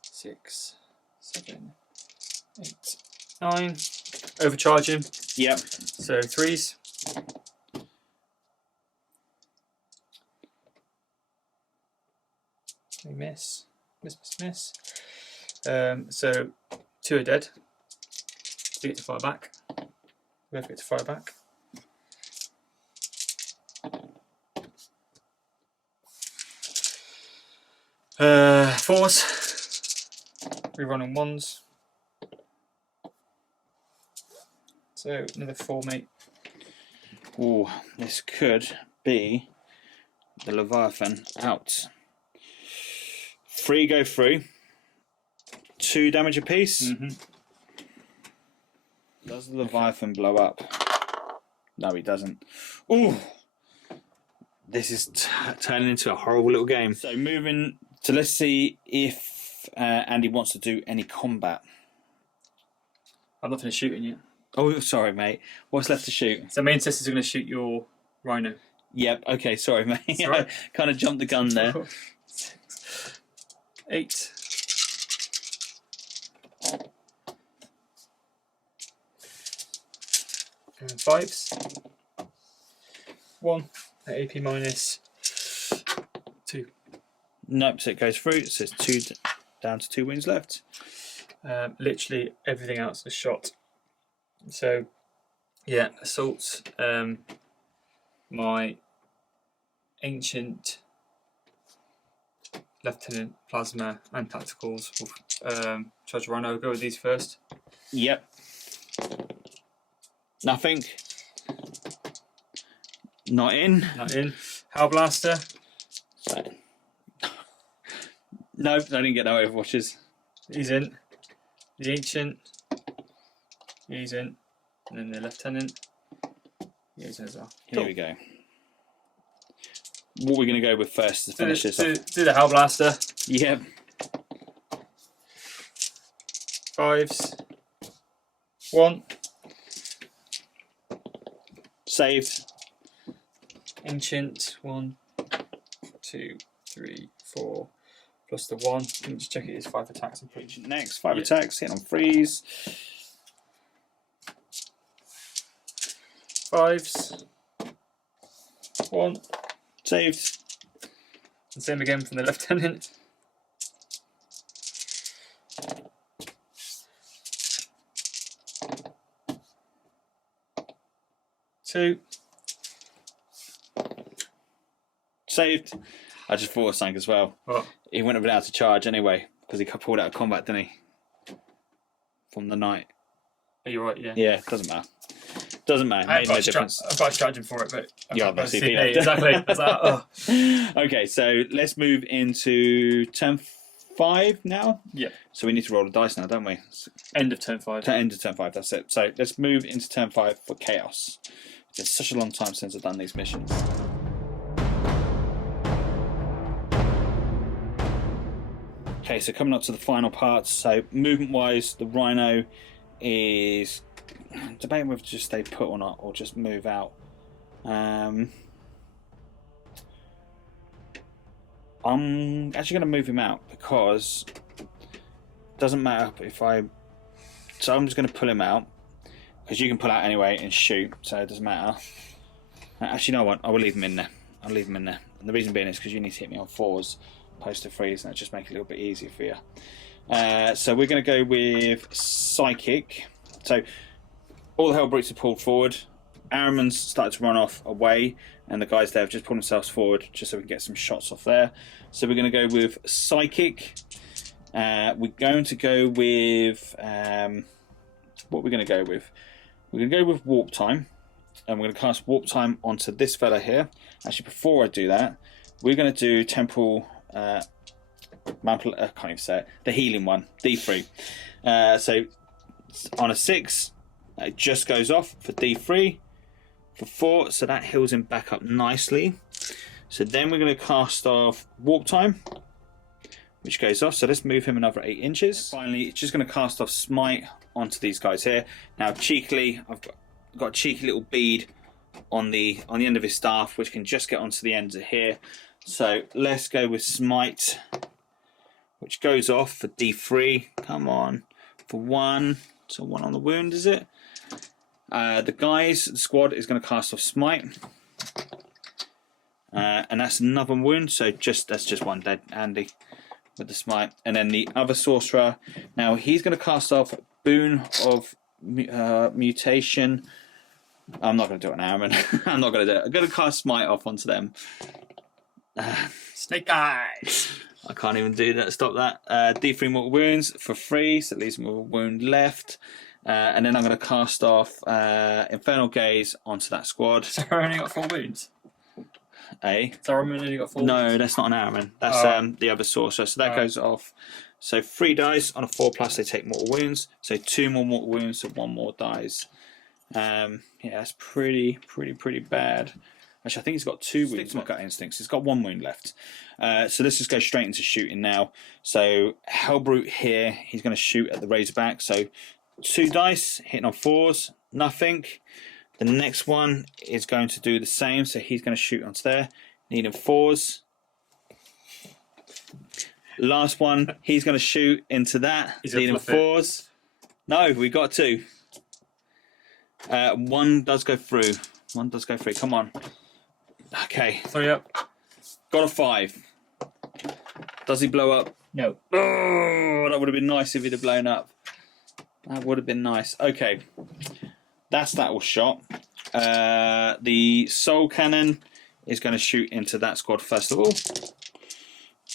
6, 7, 8, 9. Overcharge him. Yep. So 3s. We miss. Miss. So 2 are dead. So you get to fire back. We both get to fire back. Fours. Rerunning 1s. So another 4, mate. Oh, this could be the Leviathan out. 3 go through. 2 damage apiece. Does the Leviathan blow up? No, he doesn't. Ooh! This is turning into a horrible little game. So moving to, let's see if Andy wants to do any combat. I've not finished shooting yet. Oh, sorry, mate. What's left to shoot? So main sisters are going to shoot your Rhino. Yep. Okay. Sorry, mate. Right. I kind of jumped the gun there. 6, 8. And 5s. 1 at AP minus 2. Nope. So it goes through. So it's 2 down to 2 wounds left. Literally everything else is shot. So, yeah, assaults. My ancient lieutenant, plasma, and tacticals will charge Rhino. Go with these first. Yep. Nothing. Not in. Not in. Howl Blaster. So. No, I didn't get no Overwatches. He's in. The ancient. He's in. And then the lieutenant. He's in as well. Here we go. What are we going to go with first to finish this off? Do the Howl Blaster. Yep. 5s. 1. Saved. Ancient. 1, 2, 3, 4. Plus the 1. Let me just check it is 5 attacks. I'm pretty sure. Next, 5 attacks, hitting on freeze. 5s. 1. Saved. And same again from the lieutenant. Two. Saved. I just thought of something as well. What? He wouldn't have been able to charge anyway because he pulled out of combat, didn't he? From the night. Are you right? Yeah. Yeah, doesn't matter. Doesn't matter. Made no difference. I've got a stratagem for it, but Yeah, obviously. exactly. I was like, oh. Okay, so let's move into turn 5 now. Yeah. So we need to roll the dice now, don't we? End of turn 5. End of turn 5. That's it. So let's move into turn 5 for chaos. It's such a long time since I've done these missions. Okay, so coming up to the final parts. So movement-wise, the Rhino is debating whether to just stay put or not, or just move out. I'm actually going to move him out because it doesn't matter if I. So I'm just going to pull him out because you can pull out anyway and shoot, so it doesn't matter. Actually, no, I will leave him in there. I'll leave him in there. And the reason being is because you need to hit me on 4s. Opposed to 3s, and that just make it a little bit easier for you. So we're going to go with Psychic. So all the Hellbrutes are pulled forward. Araman's started to run off away, and the guys there have just pulled themselves forward just so we can get some shots off there. So we're going to go with Psychic. We're going to go with what we're going to go with. We're going to go with Warp Time, and we're going to cast Warp Time onto this fella here. Actually, before I do that, we're going to do Temporal. I can't even say it. The healing one, D3. So on a 6, it just goes off for D3. For 4, so that heals him back up nicely. So then we're going to cast off Warp Time, which goes off. So let's move him another 8 inches. And finally, it's just going to cast off Smite onto these guys here. Now, cheekily, I've got a cheeky little bead on the end of his staff, which can just get onto the ends of here. So let's go with Smite, which goes off for D3. Come on, for 1. So 1 on the wound, is it? The squad is going to cast off Smite, and that's another wound. So that's just 1 dead, Andy, with the Smite. And then the other sorcerer. Now he's going to cast off Boon of Mutation. I'm not going to do it on Araman. I'm not going to do it. I'm going to cast Smite off onto them. Snake Eyes. I can't even do that. Stop that. D3 mortal wounds for 3, so it leaves him with a wound left. And then I'm going to cast off Infernal Gaze onto that squad. So I only got 4 wounds. So Saruman only got 4 wounds? No, that's not an Araman. That's the other sorcerer. So that goes off. So 3 dice on a 4+, they take mortal wounds. So 2 more mortal wounds, so 1 more dies. Yeah, that's pretty bad. Actually, I think he's got 2 wounds. My gut instincts. He's got 1 wound left. So let's just go straight into shooting now. So Hellbrute here, he's going to shoot at the Razorback. So 2 dice, hitting on 4s, nothing. The next one is going to do the same. So he's going to shoot onto there, needing 4s. Last one, he's going to shoot into that, needing 4s. No, we got 2. 1 does go through. 1 does go through. Come on. Okay. So yeah. Got a 5. Does he blow up? No. Oh, that would have been nice if he'd have blown up. That would have been nice. Okay. That's that all shot. The Soul Cannon is going to shoot into that squad first of all.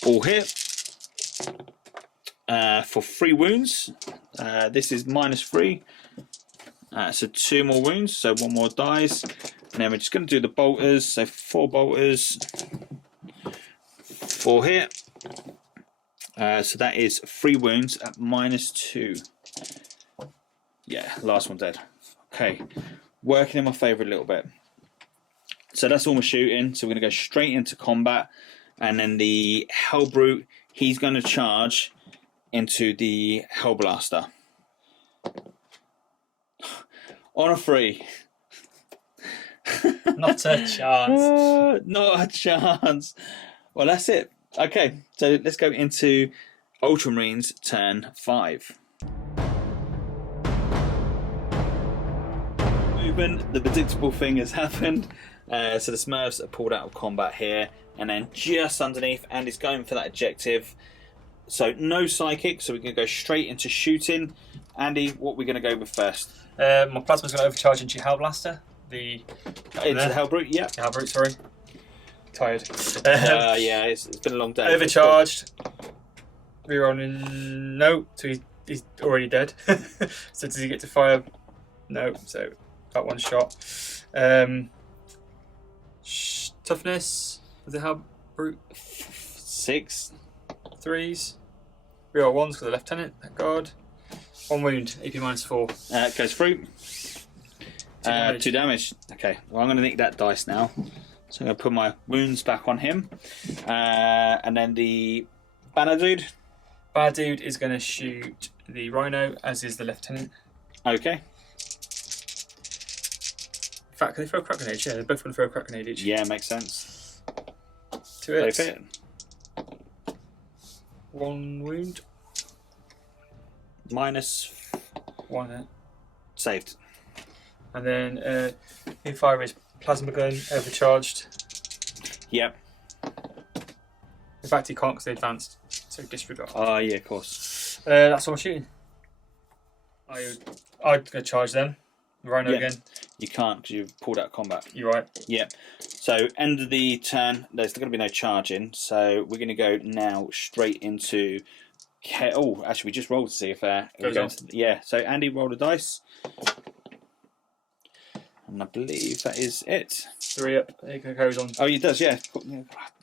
All hit. For 3 wounds. This is -3. So 2 more wounds, so 1 more dies. And then we're just going to do the bolters. So 4 bolters. 4 hit. So that is 3 wounds at -2. Yeah, last one dead. Okay, working in my favour a little bit. So that's all my shooting. So we're going to go straight into combat. And then the Hellbrute, he's going to charge into the Hellblaster. On a 3. Not a chance. Not a chance. Well, that's it. Okay, so let's go into Ultramarines turn 5. Movement, the predictable thing has happened. So the Smurfs are pulled out of combat here, and then just underneath, Andy's going for that objective. So no psychic, so we're going to go straight into shooting. Andy, what are we going to go with first? My plasma's going to overcharge into your Hellblaster. Into the Hellbrute, yeah. Hellbrute, sorry. Tired. Yeah, it's been a long day. Overcharged. Rerolling. No, so he's already dead. So does he get to fire? No, so that one shot. Toughness of the Hellbrute. 6. 3s. Reroll 1s for the Lieutenant, thank God. 1 wound, AP -4. Goes through. 2 damage. Okay, well, I'm going to nick that dice now. So I'm going to put my wounds back on him. And then the Banner Dude. Banner Dude is going to shoot the Rhino, as is the Lieutenant. Okay. In fact, can they throw a crack grenade? Yeah, they're both going to throw a crack grenade each. Yeah, makes sense. 2 hits. Both hit. 1 wound. -1 hit. Saved. And then he fire his plasma gun overcharged. Yep. In fact, he can't because they advanced, so disregard. Oh, yeah, of course. That's all I'm shooting. I'd go charge them. Rhino again. You can't because you've pulled out of combat. You're right. Yep. So, end of the turn, there's going to be no charging. So, we're going to go now straight into. Oh, actually, we just rolled to see if goes on. Yeah, so Andy rolled a dice. And I believe that is it. 3 up. It goes on. Oh, it does, yeah.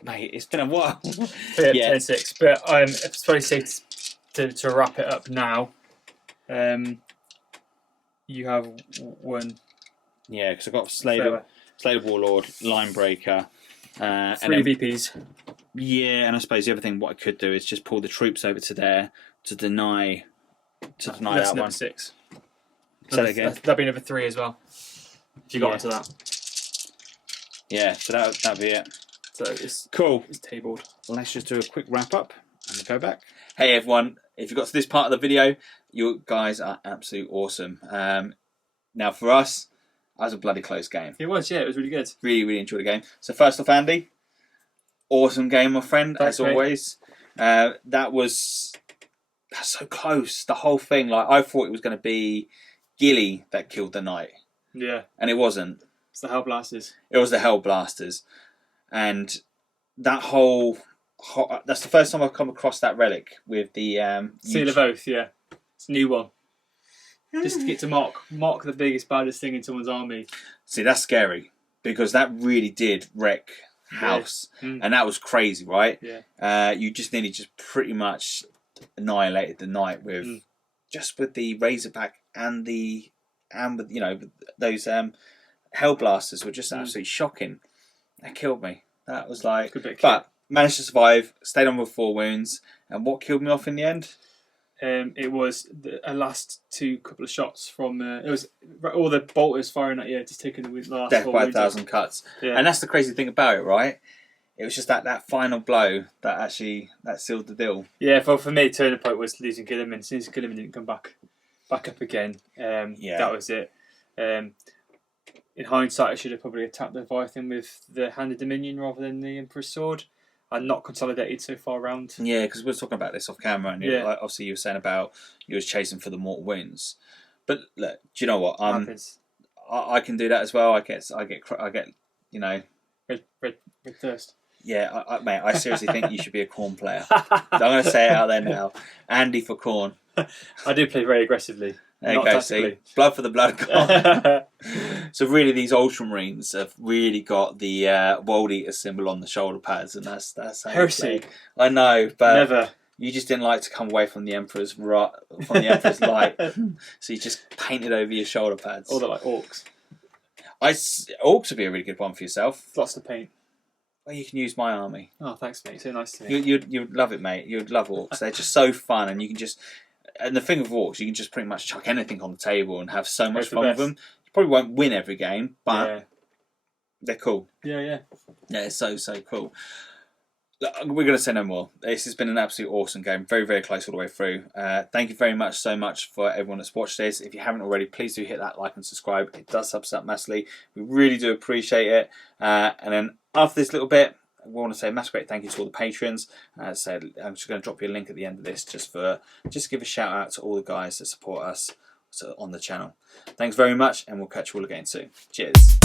Mate, it's been a while. 3 up, 10, 6. But it's probably safe to wrap it up now. You have 1. Yeah, because I've got Slayer Warlord, Linebreaker. 3 VPs. Yeah, and I suppose the other thing, what I could do is just pull the troops over to there to deny that one. 6. Say that again. That'd be another 3 as well. If you got onto that. Yeah, so that'd be it. So it's cool. It's tabled. Let's just do a quick wrap up and we'll go back. Hey everyone, if you got to this part of the video, you guys are absolutely awesome. Now for us, that was a bloody close game. It was, yeah, it was really good. Really, really enjoyed the game. So first off, Andy, awesome game, my friend, Thanks, as always. That's so close, the whole thing. Like I thought it was going to be Gilly that killed the knight. Yeah. And it wasn't. It's the Hellblasters. It was the Hellblasters. And that whole... That's the first time I've come across that relic with the... Seal of Oath, yeah. It's a new one. just to get to mark the biggest, baddest thing in someone's army. See, that's scary because that really did wreck house, and that was crazy, right? Yeah. You just nearly just pretty much annihilated the knight with just with the Razorback and with those hell blasters were just absolutely shocking. That killed me. That was like, but managed to survive. Stayed on with 4 wounds, and what killed me off in the end? It was the last couple of shots from. It was all the bolters firing at you, just taking the last. Death by 1,000 cuts, and that's the crazy thing about it, right? It was just that final blow that sealed the deal. Yeah, for me, turning point was losing Gilliman. As soon as Gilliman didn't come back up again, that was it. In hindsight, I should have probably attacked the Leviathan with the Hand of Dominion rather than the Emperor's Sword. And not consolidated so far around. Yeah, because we were talking about this off camera, and like, obviously you were saying about you was chasing for the mortal wounds. But look, do you know what? I can do that as well. I get, you know, red thirst. Yeah, mate, I seriously think you should be a Khorne player. I'm going to say it out there now. Andy for Khorne. I do play very aggressively. There you go, see? Blood for the blood god. So really, these Ultramarines have really got the World Eater symbol on the shoulder pads, and that's how heresy. I know, but never. You just didn't like to come away from the Emperor's light, so you just painted over your shoulder pads. Or they're like orcs. Orcs would be a really good one for yourself. Lots to paint. Well, you can use my army. Oh, thanks, mate. So nice to me. You'd love it, mate. You'd love orcs. They're just so fun, and you can just. And the thing with orcs, you can just pretty much chuck anything on the table and have so much fun with them. You probably won't win every game, but they're cool. Yeah, it's so cool. Look, we're going to say no more. This has been an absolute awesome game. Very, very close all the way through. Thank you very much so much for everyone that's watched this. If you haven't already, please do hit that like and subscribe. It does help us out massively. We really do appreciate it. And then after this little bit, I want to say a massive great thank you to all the patrons. So I'm just going to drop you a link at the end of this just give a shout out to all the guys that support us on the channel. Thanks very much, and we'll catch you all again soon. Cheers.